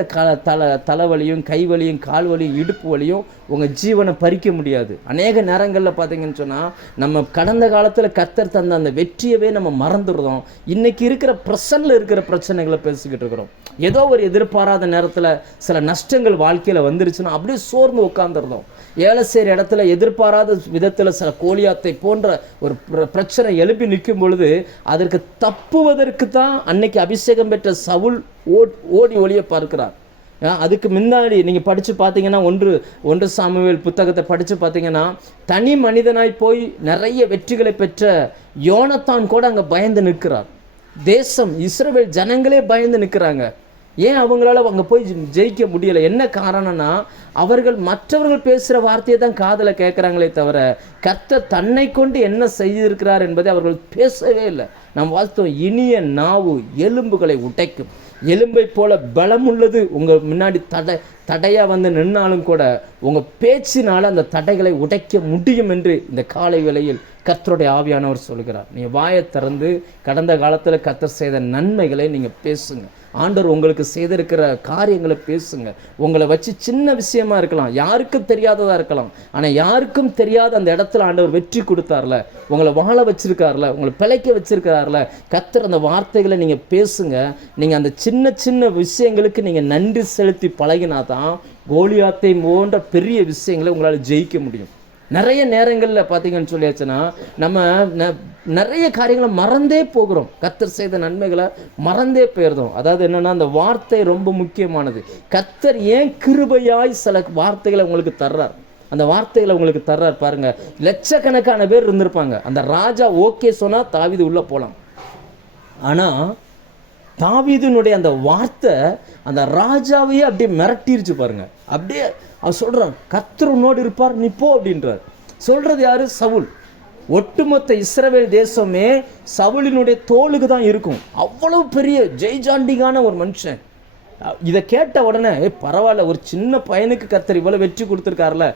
தலைவலியும் கைவலியும் கால்வலியும் இடுப்பு வலியும் உங்கள் ஜீவனை பறிக்க முடியாது. அநேக நேரங்களில் பார்த்தீங்கன்னு சொன்னால் நம்ம கடந்த காலத்தில் கர்த்தர் தந்த அந்த வெற்றியவே நம்ம மறந்துடுறோம். இன்றைக்கி இருக்கிற ப்ரெசன்ட்டில் இருக்கிற பிரச்சனைகளை பேசிக்கிட்டு இருக்கிறோம். ஏதோ ஒரு எதிர்பாராத நேரத்தில் சில நஷ்டங்கள் வாழ்க்கையில் வந்துருச்சுன்னா அப்படியே சோர்ந்து உட்காந்துருந்தோம். ஏழை செய்கிற இடத்துல எதிர்பாராத விதத்தில் சில கோலியாத்தை போன்ற ஒரு பிரச்சனை எழுப்பி நிற்கும் பொழுது அதற்கு தப்புவதற்கு தான் அன்னைக்கு அபிஷேகம் பெற்ற சவுல் ஓடி ஒளிய பார்க்கிறார். அதுக்கு முன்னாடி நீங்கள் படித்து பார்த்தீங்கன்னா ஒன்று சாமுவேல் புத்தகத்தை படித்து பார்த்தீங்கன்னா தனி மனிதனாய் போய் நிறைய வெற்றிகளை பெற்ற யோனத்தான் கூட அங்கே பயந்து நிற்கிறார். தேசம் இஸ்ரவேல் ஜனங்களே பயந்து நிற்கிறாங்க. ஏன் அவங்களால அங்கே போய் ஜெயிக்க முடியலை? என்ன காரணம்னா அவர்கள் மற்றவர்கள் பேசுகிற வார்த்தையை தான் காதில் கேட்குறாங்களே தவிர கர்த்தர் தன்னை கொண்டு என்ன செய்திருக்கிறார் என்பதை அவர்கள் பேசவே இல்லை. நாம் வாழ்த்தோம், இனிய நாவு எலும்புகளை உடைக்கும், எலும்பை போல பலம் உள்ளது. உங்கள் முன்னாடி தடையாக வந்து நின்னாலும் கூட உங்கள் பேச்சினால் அந்த தடைகளை உடைக்க முடியும் என்று இந்த காலை வேளையில் கர்த்தருடைய ஆவியானவர் சொல்கிறார். நீங்கள் வாயை திறந்து கடந்த காலத்தில் கர்த்தர் செய்த நன்மைகளை நீங்கள் பேசுங்க. ஆண்டவர் உங்களுக்கு செய்திருக்கிற காரியங்களை பேசுங்க. உங்களை வச்சு சின்ன விஷயமா இருக்கலாம், யாருக்கும் தெரியாததாக இருக்கலாம். ஆனால் யாருக்கும் தெரியாத அந்த இடத்துல ஆண்டவர் வெற்றி கொடுத்தார்ல, உங்களை வாழ வச்சிருக்காருல, உங்களை பிழைக்க வச்சிருக்காருல. கர்த்தர் அந்த வார்த்தைகளை நீங்கள் பேசுங்க. நீங்கள் அந்த சின்ன சின்ன விஷயங்களுக்கு நீங்கள் நன்றி செலுத்தி பழகினா தான் கோலியாத்தை போன்ற பெரிய விஷயங்களை உங்களால் ஜெயிக்க முடியும். நிறைய நேரங்களில் பார்த்தீங்கன்னு சொல்லியாச்சுன்னா நம்ம நிறைய காரியங்களை மறந்தே போகிறோம். கர்த்தர் செய்த நன்மைகளை மறந்தே போயிருந்தோம். அதாவது என்னென்னா அந்த வார்த்தை ரொம்ப முக்கியமானது. கர்த்தர் ஏன் கிருபையாய் சில வார்த்தைகளை உங்களுக்கு தர்றார், அந்த வார்த்தைகளை உங்களுக்கு தர்றார் பாருங்க. லட்சக்கணக்கான பேர் இருந்திருப்பாங்க. அந்த ராஜா ஓகே சொன்னால் தாவீது உள்ளே போகலாம். ஆனால் தாவீதுனுடைய அந்த வார்த்தை அந்த ராஜாவையே அப்படியே மிரட்டிருச்சு பாருங்க. அப்படியே அவர் சொல்கிறான், கர்த்தர் உன்னோடு இருப்பார், நீ போ அப்படின்றார். சொல்கிறது யாரு? சவுல். ஒட்டுமொத்த இஸ்ரவேல் தேசமே சவுலினுடைய தோளுக்கு தான் இருக்கும். அவ்வளவு பெரிய ஜெய்ஜாண்டிகான ஒரு மனுஷன். இதை கேட்ட உடனே பரவாயில்ல, ஒரு சின்ன பையனுக்கு கர்த்தர் இவ்வளோ வெற்றி கொடுத்துருக்காருல,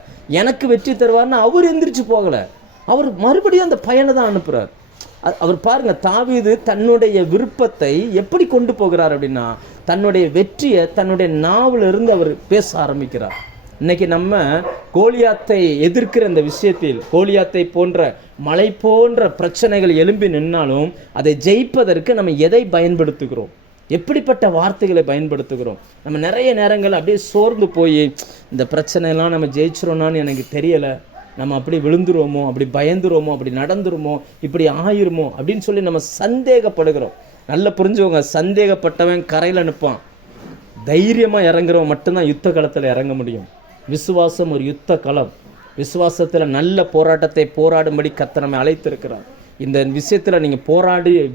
எனக்கு வெற்றி தருவார்னு அவர் எந்திரிச்சு போகலை. அவர் மறுபடியும் அந்த பையனை தான் அனுப்புகிறார். அவர் பாருங்க, தாவீது தன்னுடைய விருப்பத்தை எப்படி கொண்டு போகிறார் அப்படின்னா, தன்னுடைய வெற்றியை தன்னுடைய நாவிலிருந்து அவர் பேச ஆரம்பிக்கிறார். இன்னைக்கு நம்ம கோலியாத்தை எதிர்க்கிற இந்த விஷயத்தில், கோலியாத்தை போன்ற மலை போன்ற பிரச்சனைகள் எழும்பி நின்னாலும் அதை ஜெயிப்பதற்கு நம்ம எதை பயன்படுத்துகிறோம், எப்படிப்பட்ட வார்த்தைகளை பயன்படுத்துகிறோம்? நம்ம நிறைய நேரங்கள் அப்படியே சோர்ந்து போய், இந்த பிரச்சனையெல்லாம் நம்ம ஜெயிச்சிரோம்னான்னு எனக்கு தெரியலை, நம்ம அப்படி விழுந்துருவோமோ, அப்படி பயந்துருவோமோ, அப்படி நடந்துருமோ, இப்படி ஆயிருமோ அப்படின்னு சொல்லி நம்ம சந்தேகப்படுகிறோம். நல்லா புரிஞ்சுக்கோங்க, சந்தேகப்பட்டவன் கரையில் நிற்பான். தைரியமாக இறங்குறவன் மட்டும்தான் யுத்த களத்தில் இறங்க முடியும். விசுவாசம் ஒரு யுத்த களம். விசுவாசத்தில் நல்ல போராட்டத்தை போராடும்படி கர்த்தர் நம்மை அழைத்திருக்கிறார். இந்த விஷயத்தில் நீங்கள்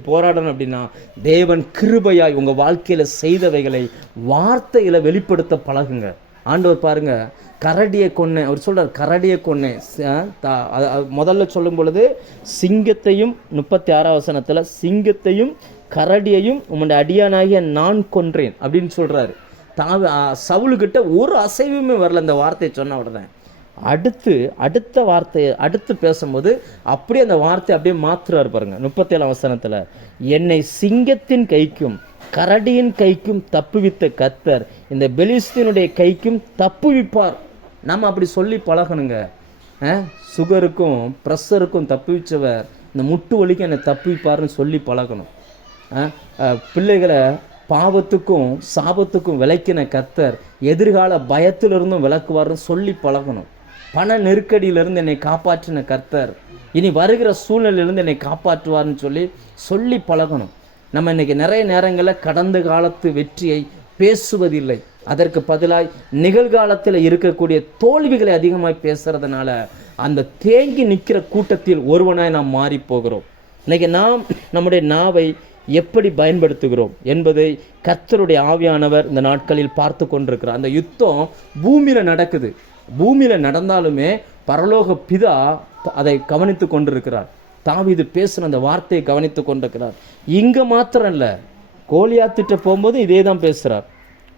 போராடணும் அப்படின்னா, தேவன் கிருபையாய் உங்கள் வாழ்க்கையில் செய்தவைகளை வார்த்தைகளை வெளிப்படுத்த பழகுங்க. ஆண்டவர் பாருங்க, கரடியை கொன்னேன் அவர் சொல்கிறார், கரடியை கொன்னேன். முதல்ல சொல்லும் பொழுது சிங்கத்தையும், 36 வசனத்தில் சிங்கத்தையும் கரடியையும் உம்முடைய அடியானாகிய நான் கொன்றேன் அப்படின்னு சொல்கிறாரு. சவுலுக்கிட்ட ஒரு அசைவுமே வரல இந்த வார்த்தையை சொன்ன உடனே. அடுத்த வார்த்தையை அடுத்து பேசும்போது அப்படியே அந்த வார்த்தையை அப்படியே மாற்றுறாரு பாருங்க. 37 வசனத்தில், என்னை சிங்கத்தின் கைக்கும் கரடியின் கைக்கும் தப்புவித்த கர்த்தர் இந்த பெலிஸ்தீனுடைய கைக்கும் தப்புவிப்பார். நம்ம அப்படி சொல்லி பழகணுங்க. சுகருக்கும் ப்ரெஷருக்கும் தப்புவிச்சவர் இந்த முட்டு வலிக்கு என்னை தப்புவிப்பார்னு சொல்லி பழகணும். பிள்ளைகளை பாவத்துக்கும் சாபத்துக்கும் விளக்கின கர்த்தர் எதிர்கால பயத்திலிருந்தும் விளக்குவார்னு சொல்லி பழகணும். பண நெருக்கடியிலிருந்து என்னை காப்பாற்றின கர்த்தர் இனி வருகிற சூழ்நிலையிலிருந்து என்னை காப்பாற்றுவார்னு சொல்லி பழகணும். நம்ம இன்றைக்கி நிறைய நேரங்களில் கடந்த காலத்து வெற்றியை பேசுவதில்லை, அதற்கு பதிலாய் நிகழ்காலத்தில் இருக்கக்கூடிய தோல்விகளை அதிகமாக பேசுறதுனால அந்த தேங்கி நிற்கிற கூட்டத்தில் ஒருவனாய் நாம் மாறி போகிறோம். இன்றைக்கி நாம் நம்முடைய நாவை எப்படி பயன்படுத்துகிறோம் என்பதை கர்த்தருடைய ஆவியானவர் இந்த நாட்களில் பார்த்து கொண்டிருக்கிறார். அந்த யுத்தம் பூமியில் நடக்குது. பூமியில் நடந்தாலுமே பரலோக பிதா அதை கவனித்து கொண்டிருக்கிறார். தாவீது பேசுகிற அந்த வார்த்தையை கவனித்து கொண்டிருக்கிறார். இங்கே மாத்திரம் இல்லை, கோலியாத்திட்ட போகும்போது இதே தான் பேசுகிறார்.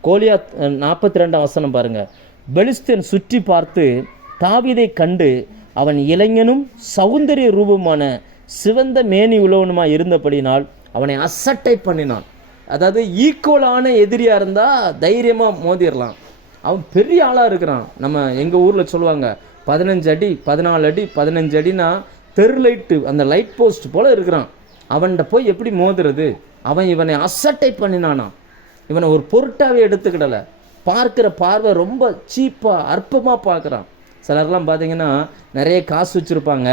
கோலியாத் 42 வசனம் பாருங்க. பெலிஸ்தன் சுற்றி பார்த்து தாவீதை கண்டு அவன் இளைஞனும் சௌந்தரிய ரூபமான சிவந்த மேனி உழவனுமாய் இருந்தபடினால் அவனை அசட்டை பண்ணினான். அதாவது ஈக்குவலான எதிரியாக இருந்தால் தைரியமாக மோதிடலாம். அவன் பெரிய ஆளாக இருக்கிறான். நம்ம எங்கள் ஊரில் சொல்லுவாங்க 15 அடி 14 அடி 15 அடினா தெரு லைட்டு, அந்த லைட் போஸ்ட் போல் இருக்கிறான். அவன்கிட்ட போய் எப்படி மோதுறது? அவன் இவனை அசட்டை பண்ணினானா. இவனை ஒரு பொருட்டாகவே எடுத்துக்கிடலை. பார்க்குற பார்வை ரொம்ப சீப்பாக அற்பமாக பார்க்குறான். சிலர்லாம் பார்த்தீங்கன்னா நிறைய காசு வச்சுருப்பாங்க,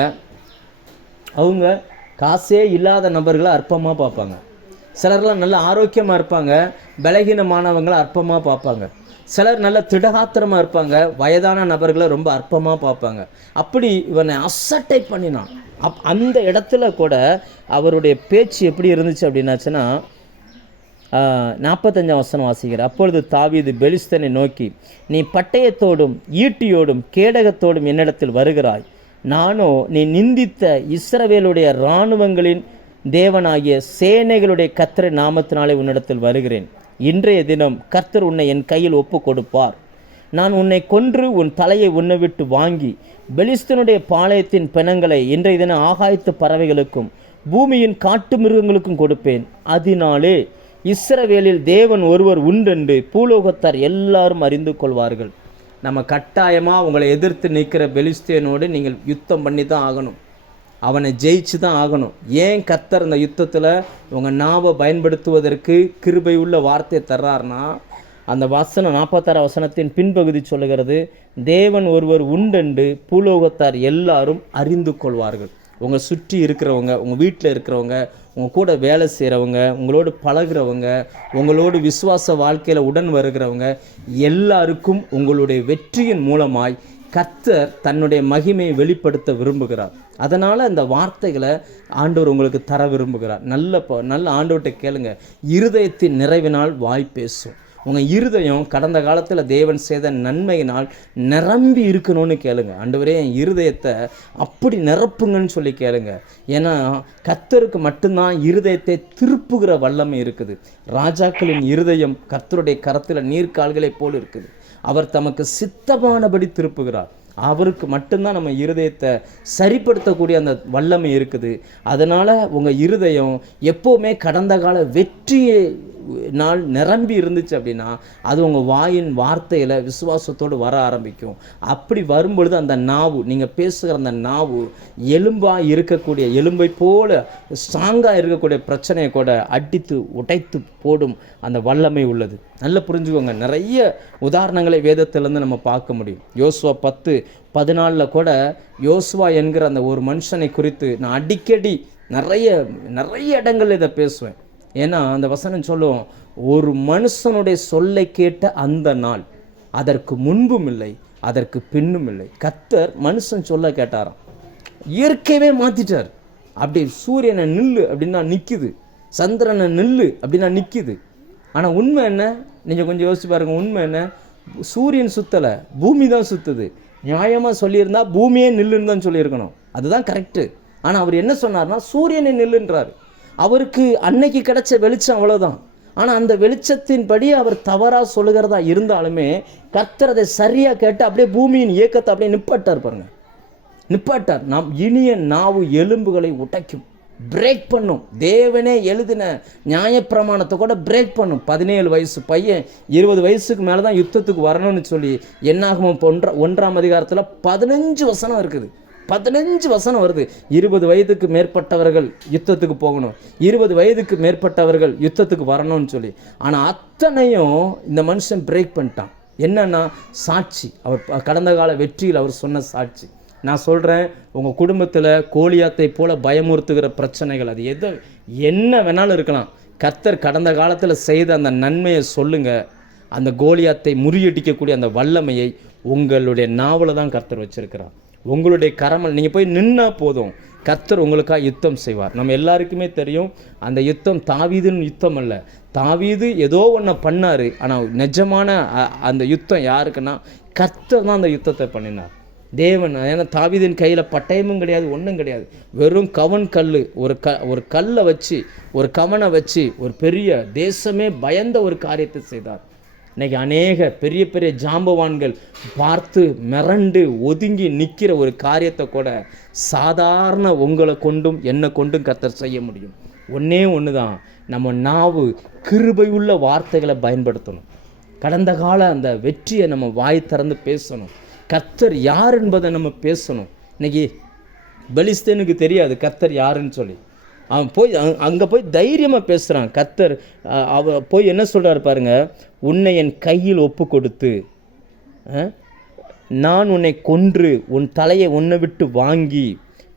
அவங்க காசே இல்லாத நபர்களை அற்பமாக பார்ப்பாங்க. சிலர்லாம் நல்ல ஆரோக்கியமாக இருப்பாங்க, பலகீனமானவங்களை அற்பமாக பார்ப்பாங்க. சிலர் நல்ல திடகாத்திரமாக இருப்பாங்க, வயதான நபர்களை ரொம்ப அற்பமாக பார்ப்பாங்க. அப்படி இவனை அசட்டை பண்ணினான். அந்த இடத்துல கூட அவருடைய பேச்சு எப்படி இருந்துச்சு அப்படின்னாச்சுன்னா, 45 வசனம் வாசிக்கிறார். அப்பொழுது தாவீது பெலிஸ்தனை நோக்கி, நீ பட்டயத்தோடும் ஈட்டியோடும் கேடகத்தோடும் என்னிடத்தில் வருகிறாய், நானோ நீ நிந்தித்த இஸ்ரவேலுடைய இராணுவங்களின் தேவனாகிய சேனைகளுடைய கர்த்தரின் நாமத்தினாலே உன்னிடத்தில் வருகிறேன். இன்றைய தினம் கர்த்தர் உன்னை என் கையில் ஒப்பு கொடுப்பார். நான் உன்னை கொன்று உன் தலையை உன்னை விட்டு வாங்கி பெலிஸ்தனுடைய பாளையத்தின் பிணங்களை இன்றைய தினம் ஆகாயத்து பறவைகளுக்கும் பூமியின் காட்டு மிருகங்களுக்கும் கொடுப்பேன். அதனாலே இஸ்ரவேலில் தேவன் ஒருவர் உண்டென்று பூலோகத்தார் எல்லாரும் அறிந்து கொள்வார்கள். நம்ம கட்டாயமாக உங்களை எதிர்த்து நிற்கிற பெலிஸ்தேனோடு நீங்கள் யுத்தம் பண்ணி தான் ஆகணும். அவனை ஜெயிச்சு தான் ஆகணும். ஏன் கர்த்தர் இந்த யுத்தத்தில் உங்கள் நாவை பயன்படுத்துவதற்கு கிருபை உள்ள வார்த்தையை தர்றாருன்னா, அந்த வசனம் 46 வசனத்தின் பின்பகுதி சொல்லுகிறது, தேவன் ஒருவர் உண்டென்று பூலோகத்தார் எல்லாரும் அறிந்து கொள்வார்கள். உங்கள் சுற்றி இருக்கிறவங்க, உங்கள் வீட்டில் இருக்கிறவங்க, உங்கள் கூட வேலை செய்கிறவங்க, உங்களோடு பழகிறவங்க, உங்களோடு விசுவாச வாழ்க்கையில் உடன் வருகிறவங்க எல்லாருக்கும் உங்களுடைய வெற்றியின் மூலமாய் கர்த்தர் தன்னுடைய மகிமையை வெளிப்படுத்த விரும்புகிறார். அதனால் இந்த வார்த்தைகளை ஆண்டவர் உங்களுக்கு தர விரும்புகிறார். நல்ல ஆண்டவர்கிட்ட கேளுங்க. இருதயத்தின் நிறைவினால் வாய் பேசும். உங்கள் இருதயம் கடந்த காலத்தில் தேவன் செய்த நன்மையினால் நிரம்பி இருக்கணும்னு கேளுங்க. ஆண்டவரே என் இருதயத்தை அப்படி நிரப்புங்கன்னு சொல்லி கேளுங்க. ஏன்னா கர்த்தருக்கு மட்டும்தான் இருதயத்தை திருப்புகிற வல்லமை இருக்குது. ராஜாக்களின் இருதயம் கர்த்தருடைய கரத்தில் நீர்க்கால்களை போல் இருக்குது. அவர் தமக்கு சித்தமானபடி திருப்புகிறார். அவருக்கு மட்டும்தான் நம்ம இருதயத்தை சரிப்படுத்தக்கூடிய அந்த வல்லமை இருக்குது. அதனால் உங்கள் இருதயம் எப்போவுமே கடந்த கால வெற்றியை நாள் நிரம்பி இருந்துச்சு அப்படின்னா அது உங்கள் வாயின் வார்த்தையில் விசுவாசத்தோடு வர ஆரம்பிக்கும். அப்படி வரும்பொழுது அந்த நாவு, நீங்கள் பேசுகிற அந்த நாவு எலும்பாக இருக்கக்கூடிய, எலும்பை போல ஸ்ட்ராங்காக இருக்கக்கூடிய பிரச்சனையை கூட அடித்து உடைத்து போடும் அந்த வல்லமை உள்ளது. நல்லா புரிஞ்சுக்கோங்க. நிறைய உதாரணங்களை வேதத்திலேருந்து நம்ம பார்க்க முடியும். யோசுவா 10:14 கூட யோசுவா என்கிற அந்த ஒரு மனுஷனை குறித்து நான் அடிக்கடி நிறைய இடங்கள் இதை பேசுவேன். ஏன்னா அந்த வசனம் சொல்லும், ஒரு மனுஷனுடைய சொல்லை கேட்ட அந்த நாள் அதற்கு முன்பும் இல்லை அதற்கு பின்னும் இல்லை. கர்த்தர் மனுஷன் சொல்ல கேட்டாராம், இயற்கையவே மாற்றிட்டார். அப்படி சூரியனை நில்லு அப்படின்னா நிற்குது, சந்திரனை நில்லு அப்படின்னா நிற்குது. ஆனால் உண்மை என்ன? நீங்கள் கொஞ்சம் யோசிச்சு பாருங்கள். உண்மை என்ன? சூரியன் சுற்றலை, பூமி தான் சுற்றுது. நியாயமாக சொல்லியிருந்தா பூமியே நில்லுன்னு தான் சொல்லியிருக்கணும், அதுதான் கரெக்டு. ஆனால் அவர் என்ன சொன்னார்னா சூரியனை நில்லுன்றார். அவருக்கு அன்னைக்கு கிடைச்ச வெளிச்சம் அவ்வளோதான். ஆனால் அந்த வெளிச்சத்தின்படி அவர் தவறாக சொல்லுகிறதா இருந்தாலுமே கர்த்தர் அதை சரியாக கேட்டு அப்படியே பூமியின் இயக்கத்தை அப்படியே நிப்பாட்டார். பாருங்க, நிப்பாட்டார். நாம் இனிய நாவு எலும்புகளை உடைக்கும், பிரேக் பண்ணும். தேவனே எழுதின நியாயப்பிரமாணத்தை கூட பிரேக் பண்ணும். 17 வயசு பையன் 20 வயசுக்கு மேலே தான் யுத்தத்துக்கு வரணும்னு சொல்லி என்னாகும் 1ஆம் அதிகாரத்தில் 15 வசனம் இருக்குது. 15 வசனம் வருது. 20 வயதுக்கு மேற்பட்டவர்கள் யுத்தத்துக்கு போகணும், 20 வயதுக்கு மேற்பட்டவர்கள் யுத்தத்துக்கு வரணும்னு சொல்லி. ஆனால் அத்தனையும் இந்த மனுஷன் பிரேக் பண்ணிட்டான். என்னன்னா சாட்சி, அவர் கடந்த கால வெற்றியில் அவர் சொன்ன சாட்சி. நான் சொல்கிறேன், உங்கள் குடும்பத்தில் கோலியாத்தை போல பயமுறுத்துகிற பிரச்சனைகள் அது என்ன வேணாலும் இருக்கலாம். கர்த்தர் கடந்த காலத்தில் செய்த அந்த நன்மையை சொல்லுங்கள். அந்த கோலியாத்தை முறியடிக்கக்கூடிய அந்த வல்லமையை உங்களுடைய நாவல தான் கர்த்தர் வச்சிருக்கிறார். உங்களுடைய கரமல் நீங்கள் போய் நின்னா போதும், கர்த்தர் உங்களுக்காக யுத்தம் செய்வார். நம்ம எல்லாருக்குமே தெரியும், அந்த யுத்தம் தாவீதுன்னு யுத்தம் அல்ல. தாவீது ஏதோ ஒன்று பண்ணார், ஆனால் நிஜமான அந்த யுத்தம் யாருக்குன்னா கர்த்தர் தான் அந்த யுத்தத்தை பண்ணினார், தேவன். ஏன்னா தாவீதின் கையில் பட்டயமும் கிடையாது, ஒன்றும் கிடையாது. வெறும் கவன் கல், ஒரு கல்லை வச்சு, ஒரு கவனை வச்சு ஒரு பெரிய தேசமே பயந்த ஒரு காரியத்தை செய்தார். இன்றைக்கி அநேக பெரிய பெரிய ஜாம்பவான்கள் பார்த்து மிரண்டு ஒதுங்கி நிற்கிற ஒரு காரியத்தை கூட சாதாரண உங்களை கொண்டும் என்னை கொண்டும் கர்த்தர் செய்ய முடியும். ஒன்றே ஒன்று தான், நம்ம நாவு கிருபை உள்ள வார்த்தைகளை பயன்படுத்தணும். கடந்த கால அந்த வெற்றியை நம்ம வாய் திறந்து பேசணும். கர்த்தர் யார் என்பதை நம்ம பேசணும். இன்றைக்கி பெலிஸ்தீனுக்கு தெரியாது கர்த்தர் யாருன்னு சொல்லி. அவன் போய் அங்கே போய் தைரியமாக பேசுகிறான். கர்த்தர் போய் என்ன சொல்கிறார் பாருங்கள், உன்னை என் கையில் ஒப்பு கொடுத்து நான் உன்னை கொன்று உன் தலையை உன்னை விட்டு வாங்கி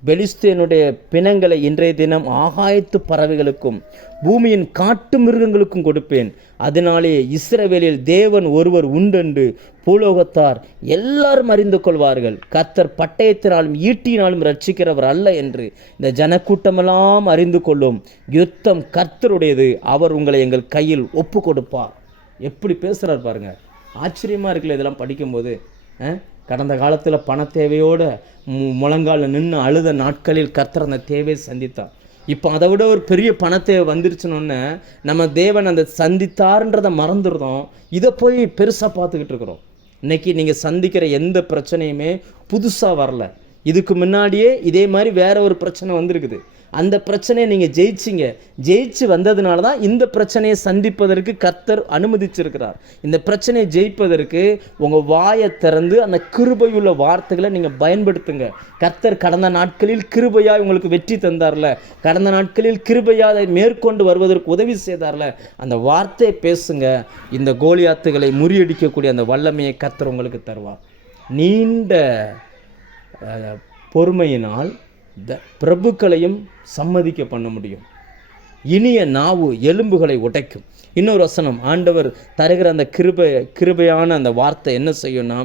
பெலிஸ்தீனுடைய பிணங்களை இன்றைய தினம் ஆகாயத்து பறவைகளுக்கும் பூமியின் காட்டு மிருகங்களுக்கும் கொடுப்பேன். அதனாலே இஸ்ரவேலில் தேவன் ஒருவர் உண்டென்று பூலோகத்தார் எல்லாரும் அறிந்து கொள்வார்கள். கர்த்தர் பட்டயத்தினாலும் ஈட்டினாலும் ரட்சிக்கிறவர் அல்ல என்று இந்த ஜனக்கூட்டமெல்லாம் அறிந்து கொள்ளும். யுத்தம் கர்த்தருடையது, அவர் உங்களை எங்கள் கையில் ஒப்பு கொடுப்பார். எப்படி பேசுகிறார் பாருங்க, ஆச்சரியமாக இருக்குல்ல இதெல்லாம் படிக்கும்போது. கடந்த காலத்தில் பண தேவையோடு முழங்காலில் நின்று அழுத நாட்களில் கர்த்தர் அந்த தேவையை சந்தித்தார். இப்போ அதை விட ஒரு பெரிய பண தேவை வந்துருச்சுன்னு நம்ம தேவன் அந்த சந்தித்தார்ன்றதை மறந்துடுறோம். இதை போய் பெருசாக பார்த்துக்கிட்டு இருக்கிறோம். இன்றைக்கி நீங்கள் சந்திக்கிற எந்த பிரச்சனையுமே புதுசாக வரல. இதுக்கு முன்னாடியே இதே மாதிரி வேற ஒரு பிரச்சனை வந்திருக்குது. அந்த பிரச்சனையை நீங்கள் ஜெயிச்சு வந்ததுனால தான் இந்த பிரச்சனையை சந்திப்பதற்கு கர்த்தர் அனுமதிச்சிருக்கிறார். இந்த பிரச்சனையை ஜெயிப்பதற்கு உங்கள் வாயை திறந்து அந்த கிருபையுள்ள வார்த்தைகளை நீங்கள் பயன்படுத்துங்க. கர்த்தர் கடந்த நாட்களில் கிருபையாக உங்களுக்கு வெற்றி தந்தார்ல, கடந்த நாட்களில் கிருபையாக அதை மேற்கொண்டு வருவதற்கு உதவி செய்தார்ல, அந்த வார்த்தையை பேசுங்க. இந்த கோலியாத்துகளை முறியடிக்கக்கூடிய அந்த வல்லமையை கர்த்தர் உங்களுக்கு தருவார். நீண்ட பொறுமையினால் பிரபுக்களையும் சம்மதிக்க பண்ண முடியும். இனிய நாவு எலும்புகளை உடைக்கும். இன்னொரு வசனம் ஆண்டவர் தருகிற அந்த கிருபையான அந்த வார்த்தை என்ன செய்யும்னா,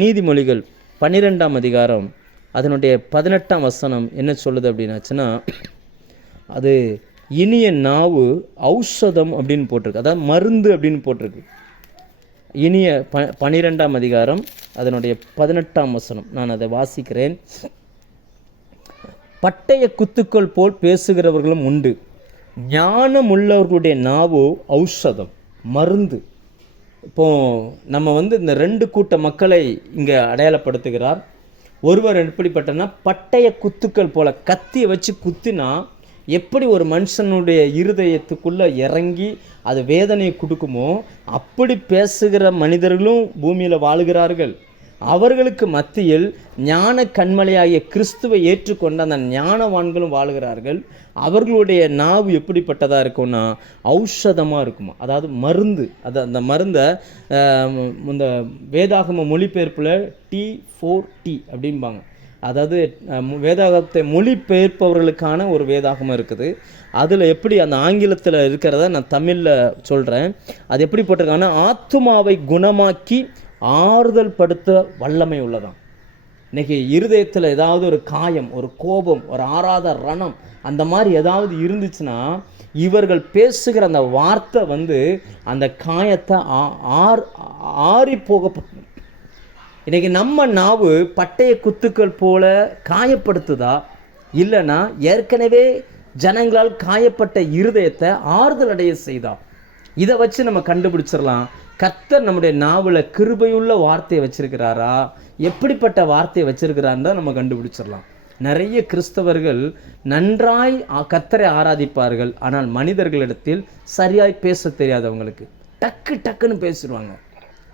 நீதிமொழிகள் 12ஆம் அதிகாரம் அதனுடைய 18ஆம் வசனம் என்ன சொல்லுது அப்படின்னாச்சுன்னா, அது இனிய நாவு ஔஷதம் அப்படின்னு போட்டிருக்கு, அதாவது மருந்து அப்படின்னு போட்டிருக்கு. இனிய 12ஆம் அதிகாரம் அதனுடைய 18ஆம் வசனம் நான் அதை வாசிக்கிறேன். பட்டய குத்துக்கள் போல் பேசுகிறவர்களும் உண்டு, ஞானம் உள்ளவர்களுடைய நாவு ஔஷதம், மருந்து. இப்போ நம்ம இந்த 2 கூட்ட மக்களை இங்கே அடையாளப்படுத்துகிறார். ஒருவர் எப்படிப்பட்டனா பட்டய குத்துக்கள் போல கத்தியை வச்சு குத்தினா எப்படி ஒரு மனுஷனுடைய இருதயத்துக்குள்ளே இறங்கி அது வேதனையை கொடுக்குமோ அப்படி பேசுகிற மனிதர்களும் பூமியில் வாழுகிறார்கள். அவர்களுக்கு மத்தியில் ஞான கண்மலையாகிய கிறிஸ்துவை ஏற்றுக்கொண்ட அந்த ஞானவான்களும் வாழ்கிறார்கள். அவர்களுடைய நாவு எப்படிப்பட்டதாக இருக்கும்னா ஔஷதமாக இருக்குமா, அதாவது மருந்து. அந்த மருந்தை இந்த வேதாகம மொழிபெயர்ப்பில் T4T அப்படிம்பாங்க. அதாவது வேதாகத்தை மொழிபெயர்ப்பவர்களுக்கான ஒரு வேதாகமம் இருக்குது. அதில் எப்படி அந்த ஆங்கிலத்தில் இருக்கிறத நான் தமிழில் சொல்கிறேன். அது எப்படி போட்டிருக்காங்கன்னா, ஆத்துமாவை குணமாக்கி ஆறுதல் படுத்த வல்லமை உள்ளதான். இன்றைக்கி இருதயத்தில் ஏதாவது ஒரு காயம், ஒரு கோபம், ஒரு ஆறாத ரணம் அந்த மாதிரி ஏதாவது இருந்துச்சுன்னா இவர்கள் பேசுகிற அந்த வார்த்தை அந்த காயத்தை ஆறி போக. இன்றைக்கி நம்ம நாவு பட்டய குத்துக்கள் போல காயப்படுத்துதா, இல்லைன்னா ஏற்கனவே ஜனங்களால் காயப்பட்ட இருதயத்தை ஆறுதல் அடைய செய்தா? இதை வச்சு நம்ம கண்டுபிடிச்சிடலாம் கர்த்தர் நம்முடைய நாவில் கிருபையுள்ள வார்த்தையை வச்சிருக்கிறாரா, எப்படிப்பட்ட வார்த்தையை வச்சிருக்கிறான்னு தான் நம்ம கண்டுபிடிச்சிடலாம். நிறைய கிறிஸ்தவர்கள் நன்றாய் கர்த்தரை ஆராதிப்பார்கள், ஆனால் மனிதர்களிடத்தில் சரியாய் பேச தெரியாதவங்களுக்கு டக்குன்னு பேசிடுவாங்க.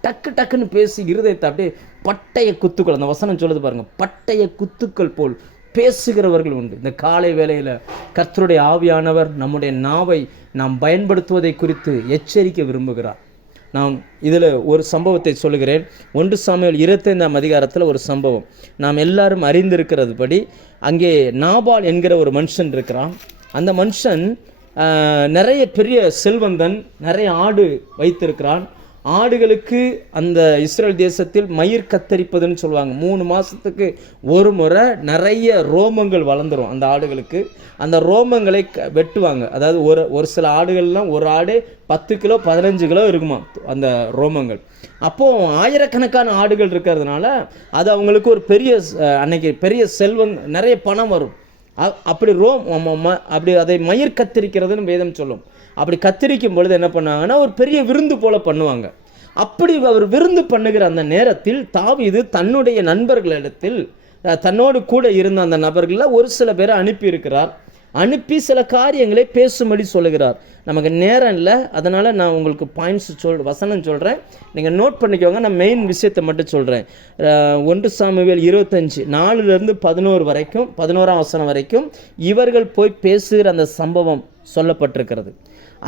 டக்குன்னு பேசி இருதயத்தை அப்படியே பட்டய குத்துக்கள், அந்த வசனம் சொல்லுது பாருங்க, பட்டய குத்துக்கள் போல் பேசுகிறவர்கள் உண்டு. இந்த காலை வேளையில் கர்த்தருடைய ஆவியானவர் நம்முடைய நாவை நாம் பயன்படுத்துவதை குறித்து எச்சரிக்க விரும்புகிறார். நான் இதில் ஒரு சம்பவத்தை சொல்லுகிறேன். 1 சாமுவேல் 25ஆம் அதிகாரத்தில் ஒரு சம்பவம் நாம் எல்லாரும் அறிந்திருக்கிறது படி, அங்கே நாபால் என்கிற ஒரு மனுஷன் இருக்கிறான். அந்த மனுஷன் நிறைய பெரிய செல்வந்தன், நிறைய ஆடு வைத்திருக்கிறான். ஆடுகளுக்கு அந்த இஸ்ரேல் தேசத்தில் மயிர் கத்தரிப்பதுன்னு சொல்லுவாங்க. 3 மாதத்துக்கு ஒரு முறை நிறைய ரோமங்கள் வளர்ந்துடும் அந்த ஆடுகளுக்கு. அந்த ரோமங்களை வெட்டுவாங்க. அதாவது ஒரு சில ஆடுகள்லாம் ஒரு ஆடு 10 கிலோ 15 கிலோ இருக்குமா அந்த ரோமங்கள். அப்போது ஆயிரக்கணக்கான ஆடுகள் இருக்கிறதுனால அது அவங்களுக்கு ஒரு பெரிய அன்னைக்கு பெரிய செல்வம், நிறைய பணம் வரும். அப்படி அப்படி அதை மயிர் கத்திரிக்கிறதுன்னு வேதம் சொல்லும். அப்படி கத்திரிக்கும் பொழுது என்ன பண்ணாங்கன்னா ஒரு பெரிய விருந்து போல பண்ணுவாங்க. அப்படி அவர் விருந்து பண்ணுகிற அந்த நேரத்தில் தாவீது தன்னுடைய நண்பர்களிடத்தில் தன்னோடு கூட இருந்த அந்த நபர்களில் ஒரு சில பேரை அனுப்பி சில காரியங்களை பேசும்படி சொல்லுகிறார். நமக்கு நேரம் இல்லை, அதனால் நான் உங்களுக்கு பாயிண்ட்ஸ் வசனம் சொல்கிறேன், நீங்கள் நோட் பண்ணிக்கோங்க. நான் மெயின் விஷயத்தை மட்டும் சொல்கிறேன். 1 சாமுவேல் 25 4 11 வரைக்கும் 11ஆம் வசனம் வரைக்கும் இவர்கள் போய் பேசுகிற அந்த சம்பவம் சொல்லப்பட்டிருக்கிறது.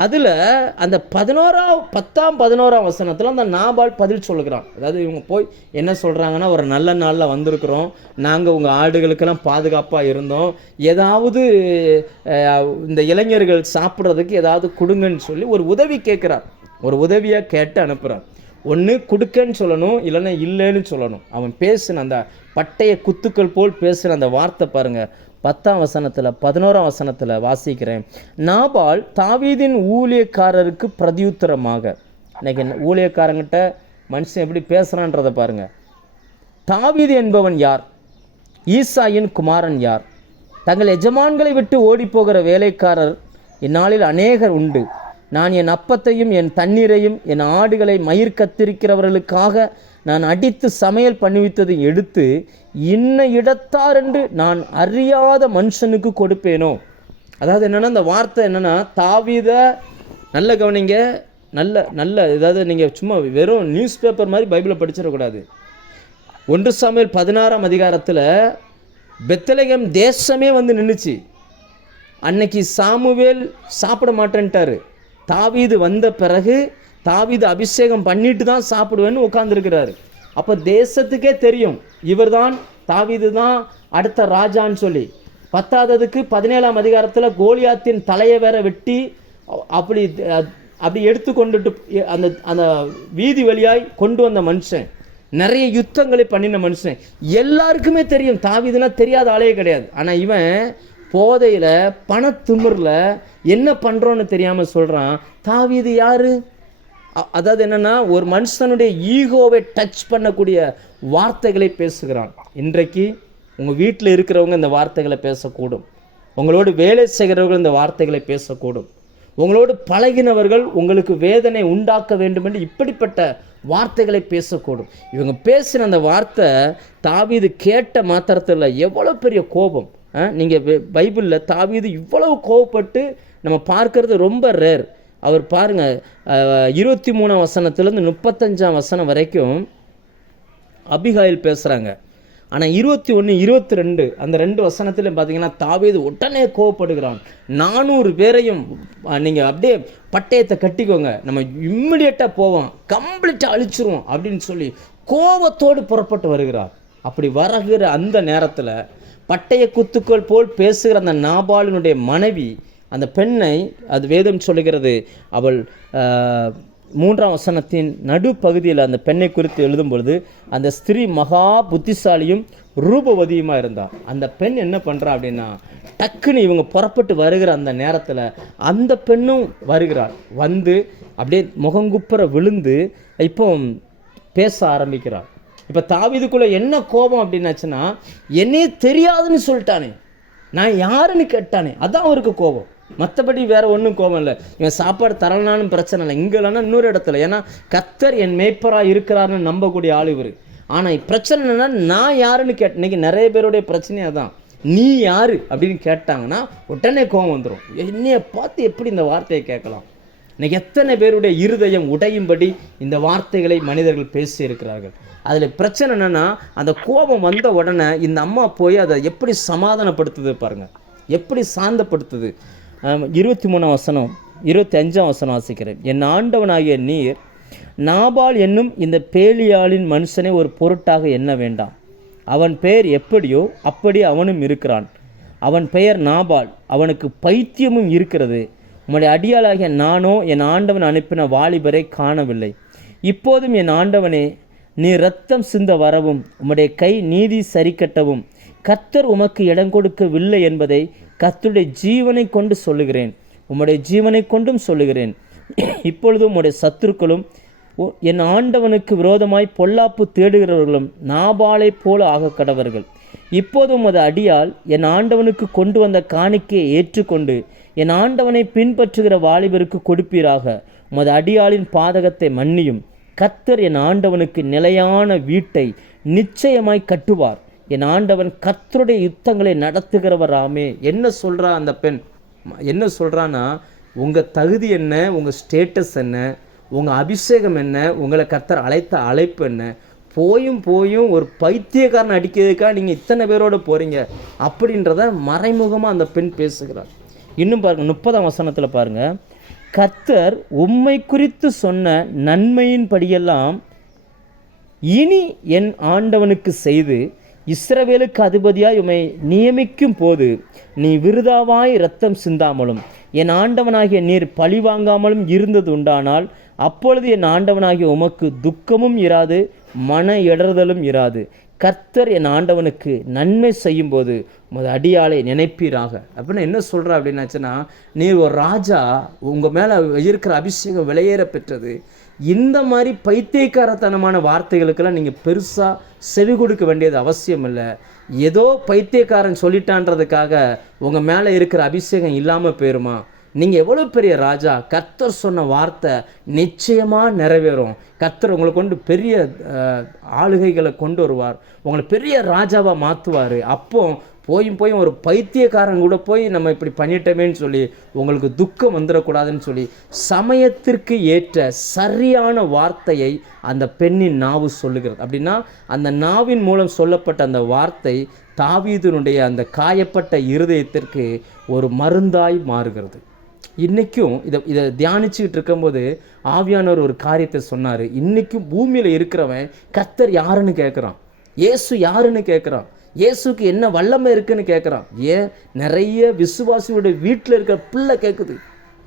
அதில் அந்த 11ஆம் வசனத்தில் அந்த நாபால் பதில் சொல்லுகிறான். அதாவது இவங்க போய் என்ன சொல்கிறாங்கன்னா, ஒரு நல்ல நாளில் வந்திருக்கிறோம், நாங்கள் உங்கள் ஆடுகளுக்கெல்லாம் பாதுகாப்பாக இருந்தோம், ஏதாவது இந்த இளைஞர்கள் சாப்பிட்றதுக்கு ஏதாவது கொடுங்கன்னு சொல்லி ஒரு உதவி கேட்குறார். ஒரு உதவியாக கேட்டு அனுப்புகிறார். ஒன்று கொடுக்கன்னு சொல்லணும், இல்லைன்னா இல்லைன்னு சொல்லணும். அவன் பேசுன அந்த பட்டய குத்துக்கள் போல் பேசுகிற அந்த வார்த்தை பாருங்கள். 10ஆம் வசனத்தில் 11ஆம் வசனத்தில் வாசிக்கிறேன். நாபால் தாவீதின் ஊழியக்காரருக்கு பிரதியுத்தரமாக, இன்னைக்கு ஊழியக்காரங்கிட்ட மனுஷன் எப்படி பேசுகிறான்றதை பாருங்கள். தாவீது என்பவன் யார்? ஈசாயின் குமாரன் யார்? தங்கள் எஜமான்களை விட்டு ஓடிப்போகிற வேலைக்காரர் இந்நாளில் அநேகர் உண்டு. நான் என் அப்பத்தையும் என் தண்ணீரையும் என் ஆடுகளை மயிர் கத்திரிக்கிறவர்களுக்காக நான் அடித்து சமையல் பண்ணிவித்ததை எடுத்து இன்ன இடத்தார் என்று நான் அறியாத மனுஷனுக்கு கொடுப்பேனோ. அதாவது என்னென்னா, அந்த வார்த்தை என்னென்னா, தாவீதை நல்ல கவனிங்க, நல்ல ஏதாவது நீங்கள் சும்மா வெறும் நியூஸ் பேப்பர் மாதிரி பைபிளை படிச்சிடக்கூடாது. 1 சாமுவேல் 16ஆம் அதிகாரத்தில் பெத்லகேம் தேசமே நின்றுச்சு. அன்னைக்கு சாமுவேல் சாப்பிட மாட்டேன்ட்டார். தாவீது வந்த பிறகு தாவீது அபிஷேகம் பண்ணிட்டு தான் சாப்பிடுவேன்னு உட்காந்துருக்கிறாரு. அப்போ தேசத்துக்கே தெரியும் இவர் தான், தாவீது தான் அடுத்த ராஜான்னு சொல்லி. 10ஆவதுக்கு 17ஆம் அதிகாரத்தில் கோலியாத்தின் தலையை வேற வெட்டி அப்படி எடுத்து கொண்டுட்டு அந்த வீதி வழியாய் கொண்டு வந்த மனுஷன், நிறைய யுத்தங்களை பண்ணின மனுஷன். எல்லாருக்குமே தெரியும், தாவீதுனா தெரியாத ஆளே கிடையாது. ஆனால் இவன் போதையில் பணத்திமிரில் என்ன பண்ணுறோன்னு தெரியாமல் சொல்கிறான், தாவீது யார்? அதாவது என்னென்னா, ஒரு மனுஷனுடைய ஈகோவை டச் பண்ணக்கூடிய வார்த்தைகளை பேசுகிறான். இன்றைக்கு உங்கள் வீட்டில் இருக்கிறவங்க இந்த வார்த்தைகளை பேசக்கூடும், உங்களோடு வேலை செய்கிறவர்கள் இந்த வார்த்தைகளை பேசக்கூடும், உங்களோடு பழகினவர்கள் உங்களுக்கு வேதனை உண்டாக்க வேண்டும் என்று இப்படிப்பட்ட வார்த்தைகளை பேசக்கூடும். இவங்க பேசின அந்த வார்த்தை தாவீது கேட்ட மாத்திரத்தில் எவ்வளோ பெரிய கோபம். நீங்கள் பைபிளில் தாவீது இவ்வளவு கோபப்பட்டு நம்ம பார்க்கறது ரொம்ப ரேர். அவர் பாருங்கள், 23ஆம் வசனத்துலேருந்து 35ஆம் வசனம் வரைக்கும் அபிகாயில் பேசுகிறாங்க. ஆனால் 21, 22 அந்த 2 வசனத்திலும் பார்த்தீங்கன்னா தாவீது உடனே கோவப்படுகிறான். 400 பேரையும் நீங்கள் அப்படியே பட்டயத்தை கட்டிக்கோங்க, நம்ம இம்மிடியட்டாக போவோம், கம்ப்ளீட்டாக அழிச்சிருவோம் அப்படின்னு சொல்லி கோபத்தோடு புறப்பட்டு வருகிறார். அப்படி வருகிற அந்த நேரத்தில் பட்டய குத்துக்கள் போல் பேசுகிற அந்த நாபாலினுடைய மனைவி, அந்த பெண்ணை அது வேதம் சொல்லுகிறது, அவள் 3ஆம் வசனத்தின் நடுப்பகுதியில் அந்த பெண்ணை குறித்து எழுதும் பொழுது அந்த ஸ்திரீ மகா புத்திசாலியும் ரூபவதியுமாக இருந்தார். அந்த பெண் என்ன பண்ணுறா அப்படின்னா, டக்குன்னு இவங்க புறப்பட்டு வருகிற அந்த நேரத்தில் அந்த பெண்ணும் வருகிறார். வந்து அப்படியே முகங்குப்புற விழுந்து இப்போ பேச ஆரம்பிக்கிறார். இப்போ தாவீதுக்குள்ளே என்ன கோபம் அப்படின்னாச்சுன்னா, என்னையே தெரியாதுன்னு சொல்லிட்டானே, நான் யாருன்னு கேட்டானே, அதான் அவருக்கு கோபம். மற்றபடி வேறு ஒன்றும் கோபம் இல்லை. இவன் சாப்பாடு தரலனாலும் பிரச்சனை இல்லை, இங்கே இல்லைன்னா இன்னொரு இடத்துல. ஏன்னா கர்த்தர் என் மேய்ப்பராக இருக்கிறாருன்னு நம்பக்கூடிய ஆள் இவர். ஆனால் பிரச்சனை என்னென்னா, நான் யாருன்னு இன்றைக்கி நிறைய பேருடைய பிரச்சனையாக தான், நீ யார் அப்படின்னு கேட்டாங்கன்னா உடனே கோபம் வந்துடும். என்னையை பார்த்து எப்படி இந்த வார்த்தையை கேட்கலாம்? இன்றைக்கி எத்தனை பேருடைய இருதயம் உடையும்படி இந்த வார்த்தைகளை மனிதர்கள் பேசி இருக்கிறார்கள். அதில் பிரச்சனை என்னென்னா, அந்த கோபம் வந்த உடனே இந்த அம்மா போய் அதை எப்படி சமாதானப்படுத்துது பாருங்கள், எப்படி சாந்தப்படுத்துது. 23ஆம் வசனம் 25ஆம் வசனம் வாசிக்கிறேன். என் ஆண்டவனாகிய நீர் நாபால் என்னும் இந்த பேலியாளின் மனுஷனை ஒரு பொருட்டாக எண்ண வேண்டாம். அவன் பெயர் எப்படியோ அப்படி அவனும் இருக்கிறான். அவன் பெயர் நாபால், அவனுக்கு பைத்தியமும் இருக்கிறது. உம்முடைய அடியாளாகிய நானோ என் ஆண்டவன் அனுப்பின வாலிபரை காணவில்லை. இப்போதும் என் ஆண்டவனே, நீ இரத்தம் சிந்த வரவும் உம்முடைய கை நீதி சரிக்கட்டவும் கர்த்தர் உமக்கு இடம் கொடுக்கவில்லை என்பதை கர்த்தருடைய ஜீவனை கொண்டு சொல்லுகிறேன், உம்முடைய ஜீவனை கொண்டும் சொல்லுகிறேன். இப்பொழுதும் உம்முடைய சத்துருக்களும் என் ஆண்டவனுக்கு விரோதமாய் பொல்லாப்பு தேடுகிறவர்களும் நாபாலை போல ஆக கடவர்கள். இப்போதும் உமது அடியால் என் ஆண்டவனுக்கு கொண்டு வந்த காணிக்கையை ஏற்றுக்கொண்டு என் ஆண்டவனை பின்பற்றுகிற வாலிபருக்கு கொடுப்பீராக. உமது அடியாளின் பாதகத்தை மன்னியும். கர்த்தர் என் ஆண்டவனுக்கு நிலையான வீட்டை நிச்சயமாய் கட்டுவார். என் ஆண்டவன் கர்த்தருடைய யுத்தங்களை நடத்துகிறவராமே. என்ன சொல்கிறா அந்த பெண்? என்ன சொல்கிறான்னா, உங்கள் தகுதி என்ன, உங்கள் ஸ்டேட்டஸ் என்ன, உங்கள் அபிஷேகம் என்ன, உங்களை கர்த்தர் அழைத்த அழைப்பு என்ன, போயும் ஒரு பைத்தியக்காரன் அடிக்கிறதுக்காக நீங்கள் இத்தனை பேரோடு போகிறீங்க அப்படின்றத மறைமுகமாக அந்த பெண் பேசுகிறார். இன்னும் பாருங்கள், 30ஆம் வசனத்தில் பாருங்கள், கர்த்தர் உம்மை குறித்து சொன்ன நன்மையின் படியெல்லாம் இனி என் ஆண்டவனுக்கு செய்து இஸ்ரவேலுக்கு அதிபதியாய் உம்மை நியமிக்கும் போது நீ விருதாவாய் இரத்தம் சிந்தாமலும் என் ஆண்டவனாகிய நீர் பழி வாங்காமலும் இருந்தது உண்டானால் அப்பொழுது என் ஆண்டவனாகிய உமக்கு துக்கமும் இராது, மன இடறுதலும் இராது. கர்த்தர் என் ஆண்டவனுக்கு நன்மை செய்யும்போது உமது அடியாளை நினைப்பீராக. அப்படின்னு என்ன சொல்கிறா அப்படின்னாச்சுன்னா, நீர் ஒரு ராஜா, உங்கள் மேலே இருக்கிற அபிஷேகம் விலையேற பெற்றது. இந்த மாதிரி பைத்தியக்காரத்தனமான வார்த்தைகளுக்கெல்லாம் நீங்கள் பெருசாக செவி கொடுக்க வேண்டியது அவசியம் இல்லை. ஏதோ பைத்தியக்காரன் சொல்லிட்டான்றதுக்காக உங்கள் மேலே இருக்கிற அபிஷேகம் இல்லாமல் போயிருமா? நீங்கள் எவ்வளோ பெரிய ராஜா, கர்த்தர் சொன்ன வார்த்தை நிச்சயமாக நிறைவேறும். கர்த்தர் உங்களை கொண்டு பெரிய ஆளுகைகளை கொண்டு வருவார், உங்களை பெரிய ராஜாவாக மாற்றுவார். அப்போ போயும் ஒரு பைத்தியக்காரன் கூட போய் நம்ம இப்படி பண்ணிட்டோமேன்னு சொல்லி உங்களுக்கு துக்கம் வந்துடக்கூடாதுன்னு சொல்லி சமயத்திற்கு ஏற்ற சரியான வார்த்தையை அந்த பெண்ணின் நாவு சொல்லுகிறது. அப்படின்னா அந்த நாவின் மூலம் சொல்லப்பட்ட அந்த வார்த்தை தாவீதினுடைய அந்த காயப்பட்ட இருதயத்திற்கு ஒரு மருந்தாய் மாறுகிறது. இன்றைக்கும் இதை தியானிச்சுக்கிட்டு இருக்கும்போது ஆவியானவர் ஒரு காரியத்தை சொன்னார். இன்றைக்கும் பூமியில் இருக்கிறவன் கர்த்தர் யாருன்னு கேட்குறான், இயேசு யாருன்னு கேட்குறான், இயேசுக்கு என்ன வல்லமை இருக்குன்னு கேட்குறான். ஏன் நிறைய விசுவாசியுடைய வீட்டில் இருக்கிற பிள்ளை கேட்குது,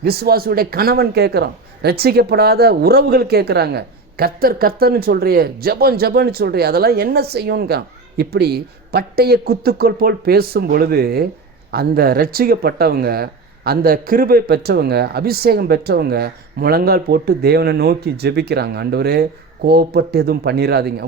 விசுவாசியுடைய கணவன் கேட்குறான், ரட்சிக்கப்படாத உறவுகள் கேட்குறாங்க. கர்த்தர்னு சொல்கிறியே, ஜபன்னு சொல்கிறியே, அதெல்லாம் என்ன செய்யும்ங்க? இப்படி பட்டய குத்துக்கள் போல் பேசும் பொழுது அந்த ரட்சிக்கப்பட்டவங்க, அந்த கிருபை பெற்றவங்க, அபிஷேகம் பெற்றவங்க முழங்கால் போட்டு தேவனை நோக்கி ஜெபிக்கிறாங்க. ஆண்டவரே கோவப்பட்டு எதுவும் பண்ணிடாதீங்க.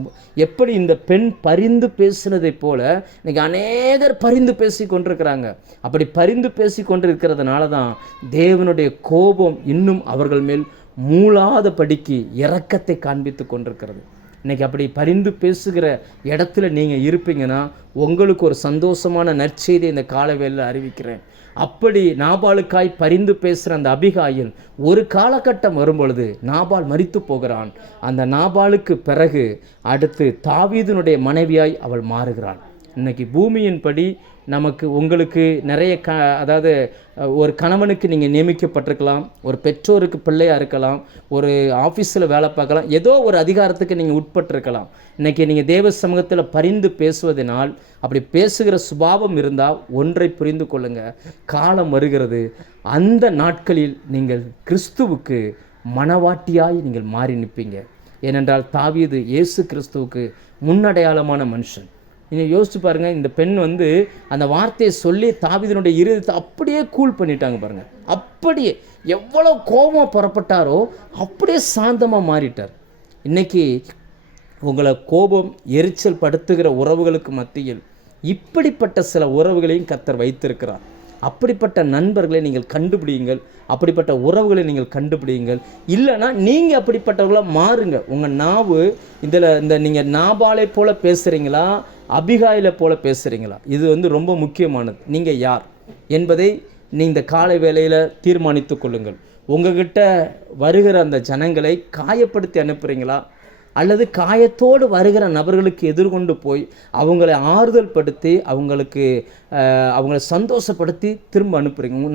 எப்படி இந்த பெண் பரிந்து பேசினதை போல இன்னைக்கு அநேகர் பரிந்து பேசி கொண்டிருக்கிறாங்க. அப்படி பரிந்து பேசி கொண்டிருக்கிறதுனால தான் தேவனுடைய கோபம் இன்னும் அவர்கள் மேல் மூளாதபடிக்கு இரக்கத்தை காண்பித்து கொண்டிருக்கிறது. இன்றைக்கி அப்படி பரிந்து பேசுகிற இடத்துல நீங்கள் இருப்பீங்கன்னா உங்களுக்கு ஒரு சந்தோஷமான நற்செய்தி இந்த காலவேளையில் அறிவிக்கிறேன். அப்படி நாபாலுக்காய் பரிந்து பேசுகிற அந்த அபிகாயில் ஒரு காலகட்டம் வரும்பொழுது நாபால் மரித்து போகிறான். அந்த நாபாலுக்கு பிறகு அடுத்து தாவீதினுடைய மனைவியாய் அவள் மாறுகிறாள். இன்றைக்கி பூமியின்படி நமக்கு உங்களுக்கு நிறைய அதாவது ஒரு கணவனுக்கு நீங்கள் நியமிக்கப்பட்டிருக்கலாம், ஒரு பெற்றோருக்கு பிள்ளையாக இருக்கலாம், ஒரு ஆஃபீஸில் வேலை பார்க்கலாம், ஏதோ ஒரு அதிகாரத்துக்கு நீங்கள் உட்பட்டிருக்கலாம். இன்றைக்கி நீங்கள் தேவ சமூகத்தில் பரிந்து பேசுவதனால் அப்படி பேசுகிற சுபாவம் இருந்தால் ஒன்றை புரிந்து கொள்ளுங்கள், காலம் வருகிறது, அந்த நாட்களில் நீங்கள் கிறிஸ்துவுக்கு மணவாட்டியாய் நீங்கள் மாறி நிற்பீங்க. ஏனென்றால் தாவீது இயேசு கிறிஸ்துவுக்கு முன்னடையாளமான மனுஷன். நீங்கள் யோசிச்சு பாருங்கள், இந்த பெண் அந்த வார்த்தையை சொல்லி தாவீதினுடைய இருதயத்தை அப்படியே கூல் பண்ணிட்டாங்க பாருங்கள். அப்படியே எவ்வளோ கோபம் புறப்பட்டாரோ அப்படியே சாந்தமாக மாறிட்டார். இன்றைக்கி உங்களை கோபம் எரிச்சல் படுத்துகிற உறவுகளுக்கு மத்தியில் இப்படிப்பட்ட சில உறவுகளையும் கர்த்தர் வைத்திருக்கிறார். அப்படிப்பட்ட நண்பர்களை நீங்கள் கண்டுபிடியுங்கள், அப்படிப்பட்ட உறவுகளை நீங்கள் கண்டுபிடியுங்கள். இல்லைனா நீங்கள் அப்படிப்பட்டவர்களாக மாறுங்க. உங்கள் நாவு இந்த நீங்கள் நாபாலை போல் பேசுகிறீங்களா, அபிகாயிலை போல் பேசுகிறீங்களா? இது ரொம்ப முக்கியமானது. நீங்கள் யார் என்பதை இந்த காலை வேளையில் தீர்மானித்து கொள்ளுங்கள். உங்ககிட்ட வருகிற அந்த ஜனங்களை காயப்படுத்தி அனுப்புகிறீங்களா, அல்லது காயத்தோடு வருகிற நபர்களுக்கு எதிர்கொண்டு போய் அவங்களை ஆறுதல் படுத்தி அவங்களை சந்தோஷப்படுத்தி திரும்ப அனுப்புகிறீங்க?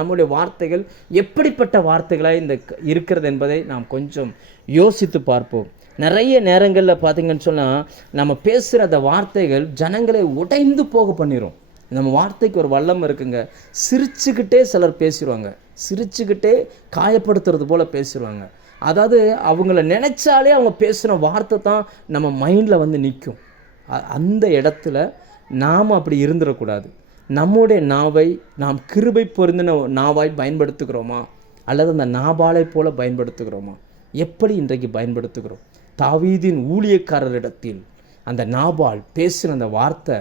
நம்முடைய வார்த்தைகள் எப்படிப்பட்ட வார்த்தைகளாக இருக்கிறது என்பதை நாம் கொஞ்சம் யோசித்து பார்ப்போம். நிறைய நேரங்களில் பார்த்திங்கன்னு சொன்னால் நம்ம பேசுகிற அந்த வார்த்தைகள் ஜனங்களை உடைந்து போக பண்ணிடும். நம்ம வார்த்தைக்கு ஒரு வல்லம் இருக்குங்க. சிரிச்சுக்கிட்டே சிலர் பேசிடுவாங்க, சிரிச்சுக்கிட்டே காயப்படுத்துறது போல் பேசிடுவாங்க. அதாவது அவங்கள நினச்சாலே அவங்க பேசுகிற வார்த்தை தான் நம்ம மைண்டில் நிற்கும். அந்த இடத்துல நாம் அப்படி இருந்துடக்கூடாது. நம்முடைய நாவை நாம் கிருபை பொருந்தின நாவாய் பயன்படுத்துகிறோமா, அல்லது அந்த நாபாலை போல பயன்படுத்துகிறோமா? எப்படி இன்றைக்கு பயன்படுத்துகிறோம்? தாவீதின் ஊழியக்காரரிடத்தில் அந்த நாபால் பேசின அந்த வார்த்தை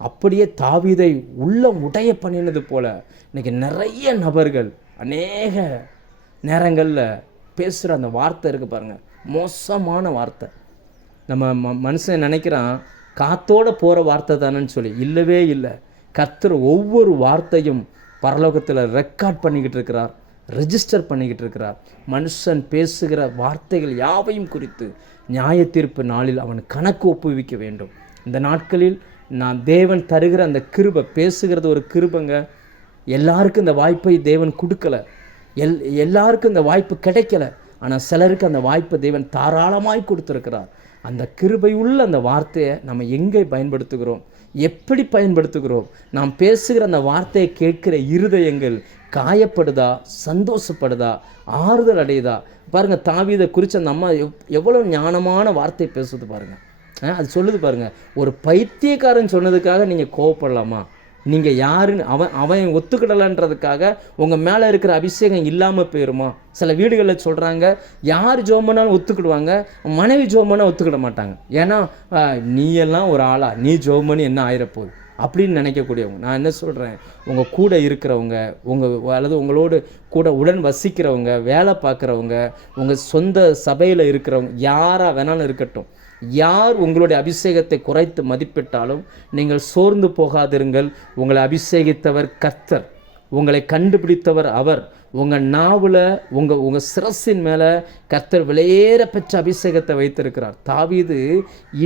அப்படியே தாவீதை உள்ளம் உடைய பண்ணினது போல இன்றைக்கி நிறைய நபர்கள் அநேக நேரங்களில் பேசுகிற அந்த வார்த்தை இருக்குது பாருங்கள், மோசமான வார்த்தை. நம்ம மனுஷன் நினைக்கிறான் காத்தோடு போகிற வார்த்தை தானேன்னு சொல்லி. இல்லவே இல்லை. கர்த்தர் ஒவ்வொரு வார்த்தையும் பரலோகத்தில் ரெக்கார்ட் பண்ணிக்கிட்டு இருக்கிறார், ரெஜிஸ்டர் பண்ணிக்கிட்டு இருக்கிறார். மனுஷன் பேசுகிற வார்த்தைகள் யாவையும் குறித்து நியாய தீர்ப்பு நாளில் அவன் கணக்கு ஒப்புவிக்க வேண்டும். இந்த நாட்களில் நான் தேவன் தருகிற அந்த கிருபை, பேசுகிறது ஒரு கிருபைங்க. எல்லாருக்கும் இந்த வாய்ப்பை தேவன் கொடுக்கலை, எல்லாருக்கும் இந்த வாய்ப்பு கிடைக்கல. ஆனால் சிலருக்கு அந்த வாய்ப்பை தேவன் தாராளமாய் கொடுத்துருக்கிறார். அந்த கிருபை உள்ள அந்த வார்த்தையை நம்ம எங்கே பயன்படுத்துகிறோம், எப்படி பயன்படுத்துகிறோம்? நாம் பேசுகிற அந்த வார்த்தையை கேட்கிற இருதயங்கள் காயப்படுதா, சந்தோஷப்படுதா, ஆறுதல் அடையுதா? பாருங்கள், தாவீதை குறித்து அந்த அம்மா எவ்வளோ ஞானமான வார்த்தை பேசுது பாருங்கள். அது சொல்லுது பாருங்கள், ஒரு பைத்தியக்காரன் சொன்னதுக்காக நீங்கள் கோவப்படலாமா? நீங்கள் யாருன்னு அவன் ஒத்துக்கிடலான்றதுக்காக உங்கள் மேலே இருக்கிற அபிஷேகம் இல்லாமல் போயிடுமா? சில வீடுகளில் சொல்கிறாங்க, யார் ஜோமனாலும் ஒத்துக்கிடுவாங்க, மனைவி ஜோமனா ஒத்துக்கிட மாட்டாங்க. ஏன்னா நீ எல்லாம் ஒரு ஆளா, நீ ஜோமனி என்ன ஆயிரப்போகுது அப்படின்னு நினைக்கக்கூடியவங்க. நான் என்ன சொல்கிறேன், உங்கள் கூட இருக்கிறவங்க, அல்லது உங்களோடு கூட உடன் வசிக்கிறவங்க, வேலை பார்க்குறவங்க, உங்கள் சொந்த சபையில் இருக்கிறவங்க, யாராக வேணாலும் இருக்கட்டும், யார் உங்களுடைய அபிஷேகத்தை குறைத்து மதிப்பிட்டாலும் நீங்கள் சோர்ந்து போகாதிருங்கள். உங்களை அபிஷேகித்தவர் கர்த்தர், உங்களை கண்டுபிடித்தவர் அவர். உங்கள் நாவில் உங்கள் சிரசின் மேலே கர்த்தர் விலையேற பெற்ற அபிஷேகத்தை வைத்திருக்கிறார். தாவீது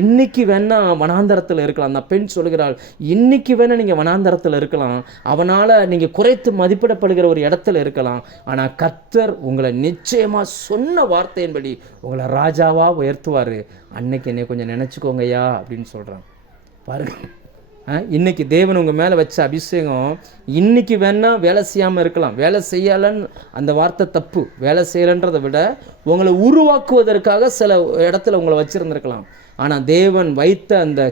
இன்னைக்கு வேணால் வனாந்தரத்தில் இருக்கலாம். அந்த பெண் சொல்கிறாள், இன்னைக்கு வேணால் நீங்கள் வனாந்தரத்தில் இருக்கலாம், அவனால் நீங்கள் குறைத்து மதிப்பிடப்படுகிற ஒரு இடத்துல இருக்கலாம். ஆனால் கர்த்தர் உங்களை நிச்சயமாக சொன்ன வார்த்தையின்படி உங்களை ராஜாவாக உயர்த்துவார். அன்னைக்கு என்னை கொஞ்சம் நினச்சிக்கோங்கய்யா அப்படின்னு சொல்கிறான் பாருங்கள். இன்றைக்கி தேவன் உங்கள் மேலே வச்ச அபிஷேகம் இன்றைக்கி வேணால் வேலை செய்யாமல் இருக்கலாம். வேலை செய்யலைன்னு அந்த வார்த்தை தப்பு. வேலை செய்யலைன்றதை விட உங்களை உருவாக்குவதற்காக சில இடத்துல உங்களை வச்சுருந்துருக்கலாம். ஆனால் தேவன் வைத்த அந்த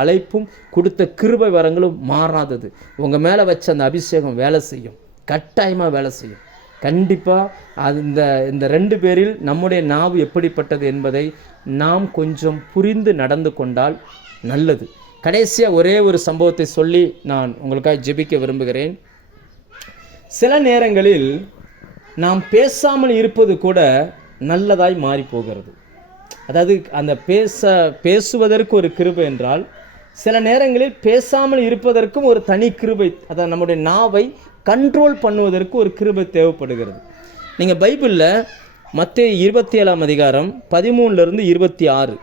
அழைப்பும் கொடுத்த கிருபை வரங்களும் மாறாதது. உங்கள் மேலே வச்ச அந்த அபிஷேகம் வேலை செய்யும், கட்டாயமாக வேலை செய்யும். கண்டிப்பாக இந்த இந்த 2 பேரில் நம்முடைய நாவு எப்படிப்பட்டது என்பதை நாம் கொஞ்சம் புரிந்து நடந்து கொண்டால் நல்லது. கடைசியாக ஒரே ஒரு சம்பவத்தை சொல்லி நான் உங்களுக்காக ஜெபிக்க விரும்புகிறேன். சில நேரங்களில் நாம் பேசாமல் இருப்பது கூட நல்லதாய் மாறி போகிறது. அதாவது அந்த பேசுவதற்கு ஒரு கிருபை என்றால், சில நேரங்களில் பேசாமல் இருப்பதற்கும் ஒரு தனி கிருபை, அதாவது நம்முடைய நாவை கண்ட்ரோல் பண்ணுவதற்கு ஒரு கிருபை தேவைப்படுகிறது. நீங்கள் பைபிளில் மத்தேயு 27ஆம் அதிகாரம் 13 26,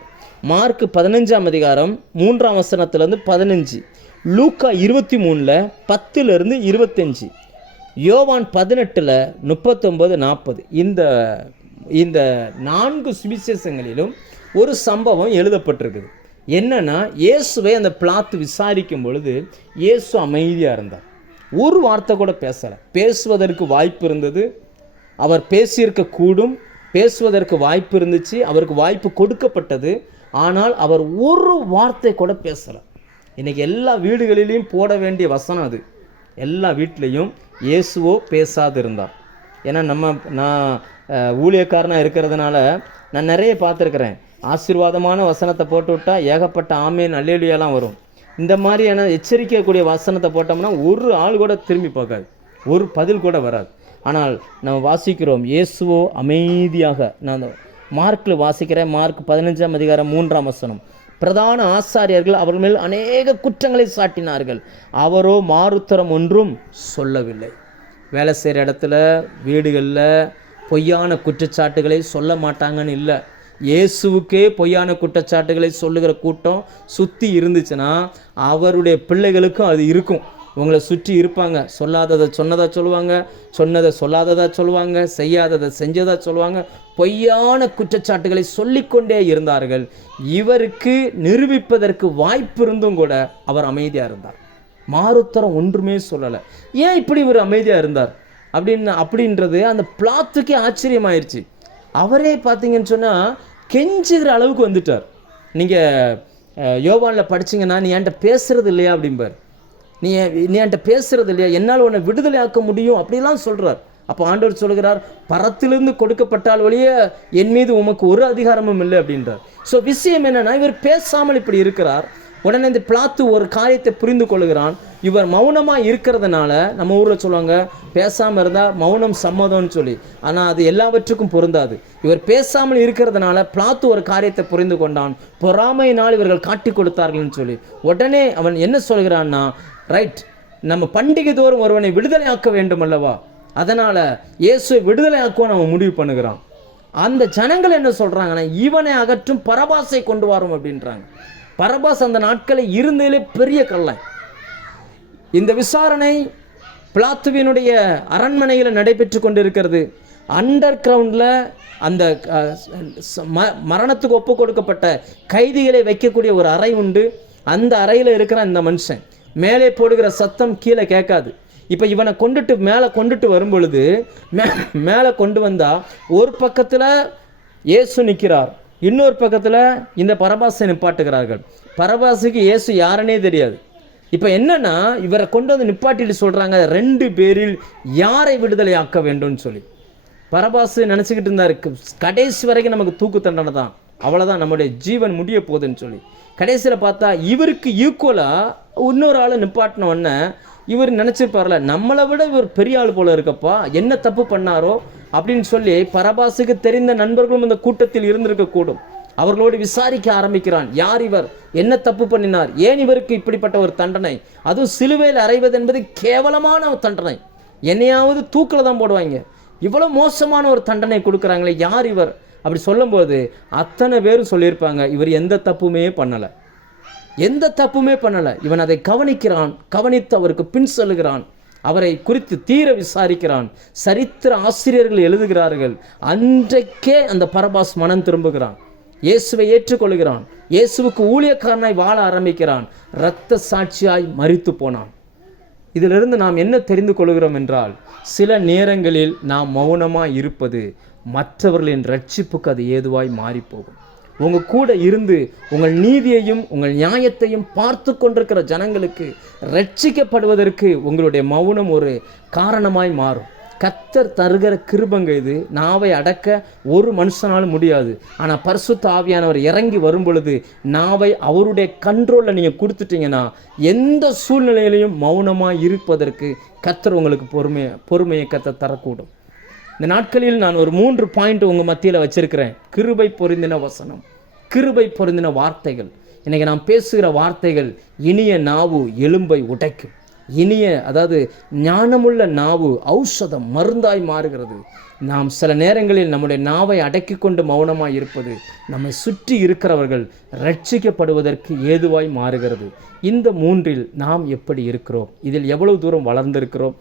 மார்க் 15ஆம் அதிகாரம் 3ஆம் வசனத்திலிருந்து 15, லூக்கா 23 10 25, யோவான் 18 39 40, இந்த 4 சுவிசேஷங்களிலும் ஒரு சம்பவம் எழுதப்பட்டிருக்குது. என்னன்னா, இயேசுவை அந்த பிலாத்து விசாரிக்கும் பொழுது இயேசு அமைதியாக இருந்தார். ஒரு வார்த்தை கூட பேசலை. பேசுவதற்கு வாய்ப்பு இருந்தது, அவர் பேசியிருக்க கூடும், பேசுவதற்கு வாய்ப்பு இருந்துச்சு, அவருக்கு வாய்ப்பு கொடுக்கப்பட்டது. ஆனால் அவர் ஒரு வார்த்தை கூட பேசலை. இன்றைக்கி எல்லா வீடுகளிலையும் போட வேண்டிய வசனம் அது. எல்லா வீட்லேயும் இயேசுவோ பேசாது இருந்தார். ஏன்னா நான் ஊழியக்காரனாக இருக்கிறதுனால நான் நிறைய பார்த்துருக்குறேன். ஆசீர்வாதமான வசனத்தை போட்டு விட்டால் ஏகப்பட்ட ஆமேன் அல்லேலூயாலாம் வரும். இந்த மாதிரியான எச்சரிக்கக்கூடிய வசனத்தை போட்டோம்னா ஒரு ஆள் கூட திரும்பி பார்க்காது, ஒரு பதில் கூட வராது. ஆனால் நம்ம வாசிக்கிறோம், இயேசுவோ அமைதியாக. நான் மார்க்கில் வாசிக்கிறேன், மார்க் 15ஆம் அதிகாரம் 3ஆம் வசனம், பிரதான ஆசாரியர்கள் அவர் மேல் அநேக குற்றங்களை சாட்டினார்கள், அவரோ மாறுத்தரம் ஒன்றும் சொல்லவில்லை. வேலை செய்கிற இடத்துல, வீடுகளில் பொய்யான குற்றச்சாட்டுகளை சொல்ல மாட்டாங்கன்னு இல்லை. இயேசுவுக்கே பொய்யான குற்றச்சாட்டுகளை சொல்லுகிற கூட்டம் சுற்றி இருந்துச்சுன்னா அவருடைய பிள்ளைகளுக்கும் அது இருக்கும். உங்களை சுற்றி இருப்பாங்க. சொல்லாததை சொன்னதாக சொல்லுவாங்க, சொன்னதை சொல்லாததாக சொல்லுவாங்க, செய்யாததை செஞ்சதாக சொல்லுவாங்க. பொய்யான குற்றச்சாட்டுகளை சொல்லிக்கொண்டே இருந்தார்கள். இவருக்கு நிரூபிப்பதற்கு வாய்ப்பு இருந்தும் கூட அவர் அமைதியாக இருந்தார். மாறுத்தரம் ஒன்றுமே சொல்லலை. ஏன் இப்படி இவர் அமைதியாக இருந்தார் அப்படின்றது அந்த பிலாத்துக்கே ஆச்சரியமாயிருச்சு. அவரே பார்த்தீங்கன்னு சொன்னால் கெஞ்சுகிற அளவுக்கு வந்துட்டார். நீங்கள் யோவானில் படிச்சிங்கன்னா, நீ என்கிட்ட பேசுகிறது இல்லையா அப்படிம்பார். நீ என்கிட்ட பேசுகிறது இல்லையா, என்னால் உன்னை விடுதலை ஆக்க முடியும் அப்படிலாம் சொல்கிறார். அப்போ ஆண்டவர் சொல்கிறார், பரத்திலிருந்து கொடுக்கப்பட்டால் ஒழிய என் மீது உமக்கு ஒரு அதிகாரமும் இல்லை அப்படின்றார். ஸோ விஷயம் என்னென்னா, இவர் பேசாமல் இப்படி இருக்கிறார். உடனே இந்த பிலாத்து ஒரு காரியத்தை புரிந்து கொள்கிறான். இவர் மௌனமாக இருக்கிறதுனால, நம்ம ஊரில் சொல்லுவாங்க பேசாமல் இருந்தால் மௌனம் சம்மதம்னு சொல்லி, ஆனால் அது எல்லாவற்றுக்கும் பொருந்தாது. இவர் பேசாமல் இருக்கிறதுனால பிலாத்து ஒரு காரியத்தை புரிந்து கொண்டான். பொறாமையினால் இவர்கள் காட்டி கொடுத்தார்கள்னு சொல்லி உடனே அவன் என்ன சொல்கிறான்னா, ரைட், நம்ம பண்டிகை தோறும் ஒருவனை விடுதலை ஆக்க வேண்டும் அல்லவா, அதனால் இயேசுவை விடுதலை ஆக்குவோம் அவன் முடிவு பண்ணுகிறான். அந்த ஜனங்கள் என்ன சொல்கிறாங்கன்னா, இவனை அகற்றும் பரபாசை கொண்டு வரும் அப்படின்றாங்க. பரபாஸ் அந்த நாட்களை இருந்ததிலே பெரிய கள்ளன். இந்த விசாரணை பிலாத்துவினுடைய அரண்மனையில் நடைபெற்று கொண்டிருக்கிறது. அண்டர் கிரவுண்டில் அந்த மரணத்துக்கு ஒப்பு கொடுக்கப்பட்ட கைதிகளை வைக்கக்கூடிய ஒரு அறை உண்டு. அந்த அறையில் இருக்கிற இந்த மனுஷன் மேலே போடுகிற சத்தம் கீழே கேட்காது. இப்போ இவனை மேலே கொண்டுட்டு வரும் பொழுது மேலே கொண்டு வந்தால் ஒரு பக்கத்தில் இயேசு நிற்கிறார், இன்னொரு பக்கத்தில் இந்த பரபாசை நிப்பாட்டுகிறார்கள். பரபாசுக்கு இயேசு யாருன்னே தெரியாது. இப்போ என்னன்னா, இவரை கொண்டு வந்து நிப்பாட்டிட்டு சொல்கிறாங்க, 2 பேரில் யாரை விடுதலை ஆக்க வேண்டும்னு சொல்லி. பரபாசு நினச்சிக்கிட்டு இருந்தார், கடைசி வரைக்கும் நமக்கு தூக்கு தண்டனை தான், அவ்வளோதான், நம்முடைய ஜீவன் முடிய போகுதுன்னு சொல்லி. கடைசியில் பார்த்தா இவருக்கு ஈக்குவலாக இன்னொரு ஆள் நிப்பாட்டின உடனே இவர் நினச்சிருப்பார்ல, நம்மளை விட இவர் பெரிய ஆள் போல இருக்கப்பா, என்ன தப்பு பண்ணாரோ அப்படின்னு சொல்லி பரபாசுக்கு தெரிந்த நண்பர்களும் இந்த கூட்டத்தில் இருந்திருக்கக்கூடும். அவர்களோடு விசாரிக்க ஆரம்பிக்கிறான். யார் இவர், என்ன தப்பு பண்ணினார், ஏன் இவருக்கு இப்படிப்பட்ட ஒரு தண்டனை, அதுவும் சிலுவையில் அறைவது என்பது கேவலமான ஒரு தண்டனை, என்னையாவது தூக்கில் தான் போடுவாங்க, இவ்வளோ மோசமான ஒரு தண்டனை கொடுக்குறாங்களே, யார் இவர் அப்படி சொல்லும்போது அத்தனை பேரும் சொல்லியிருப்பாங்க, இவர் எந்த தப்புமே பண்ணலை, எந்த தப்புமே பண்ணலை. இவன் அதை கவனிக்கிறான், கவனித்து அவருக்கு பின் சொல்லுகிறான், அவரை குறித்து தீர விசாரிக்கிறான். சரித்திர ஆசிரியர்கள் எழுதுகிறார்கள், அன்றைக்கே அந்த பரபாஸ் மனம் திரும்புகிறான், இயேசுவை ஏற்றுக்கொள்கிறான், இயேசுவுக்கு ஊழியக்காரனாய் வாழ ஆரம்பிக்கிறான், இரத்த சாட்சியாய் மரித்து போனான். இதிலிருந்து நாம் என்ன தெரிந்து கொள்கிறோம் என்றால், சில நேரங்களில் நாம் மௌனமாக இருப்பது மற்றவர்களின் ரட்சிப்புக்கு அது ஏதுவாய் மாறிப்போகும். உங்கள் கூட இருந்து உங்கள் நீதியையும் உங்கள் நியாயத்தையும் பார்த்து கொண்டிருக்கிற ஜனங்களுக்கு ரட்சிக்கப்படுவதற்கு உங்களுடைய மௌனம் ஒரு காரணமாய் மாறும். கர்த்தர் தருகிற கிருபங்க இது. நாவை அடக்க ஒரு மனுஷனாலும் முடியாது. ஆனால் பரிசுத்த ஆவியானவர் இறங்கி வரும் பொழுது நாவை அவருடைய கண்ட்ரோலில் நீங்கள் கொடுத்துட்டீங்கன்னா எந்த சூழ்நிலையிலையும் மௌனமாக இருப்பதற்கு கர்த்தர் உங்களுக்கு பொறுமையை கர்த்தர் தரக்கூடும். இந்த நாட்களில் நான் ஒரு 3 பாயிண்ட் உங்கள் மத்தியில் வச்சிருக்கிறேன். கிருபை பொருந்தின வசனம், கிருபை பொருந்தின வார்த்தைகள். இன்றைக்கி நாம் பேசுகிற வார்த்தைகள் இனிய நாவு எலும்பை உடைக்கும். அதாவது ஞானமுள்ள நாவு ஔஷதம் மருந்தாய் மாறுகிறது. நாம் சில நேரங்களில் நம்முடைய நாவை அடக்கி கொண்டு மௌனமாய் இருப்பது நம்மை சுற்றி இருக்கிறவர்கள் ரட்சிக்கப்படுவதற்கு ஏதுவாய் மாறுகிறது. இந்த 3இல் நாம் எப்படி இருக்கிறோம்? இதில் எவ்வளவு தூரம் வளர்ந்திருக்கிறோம்?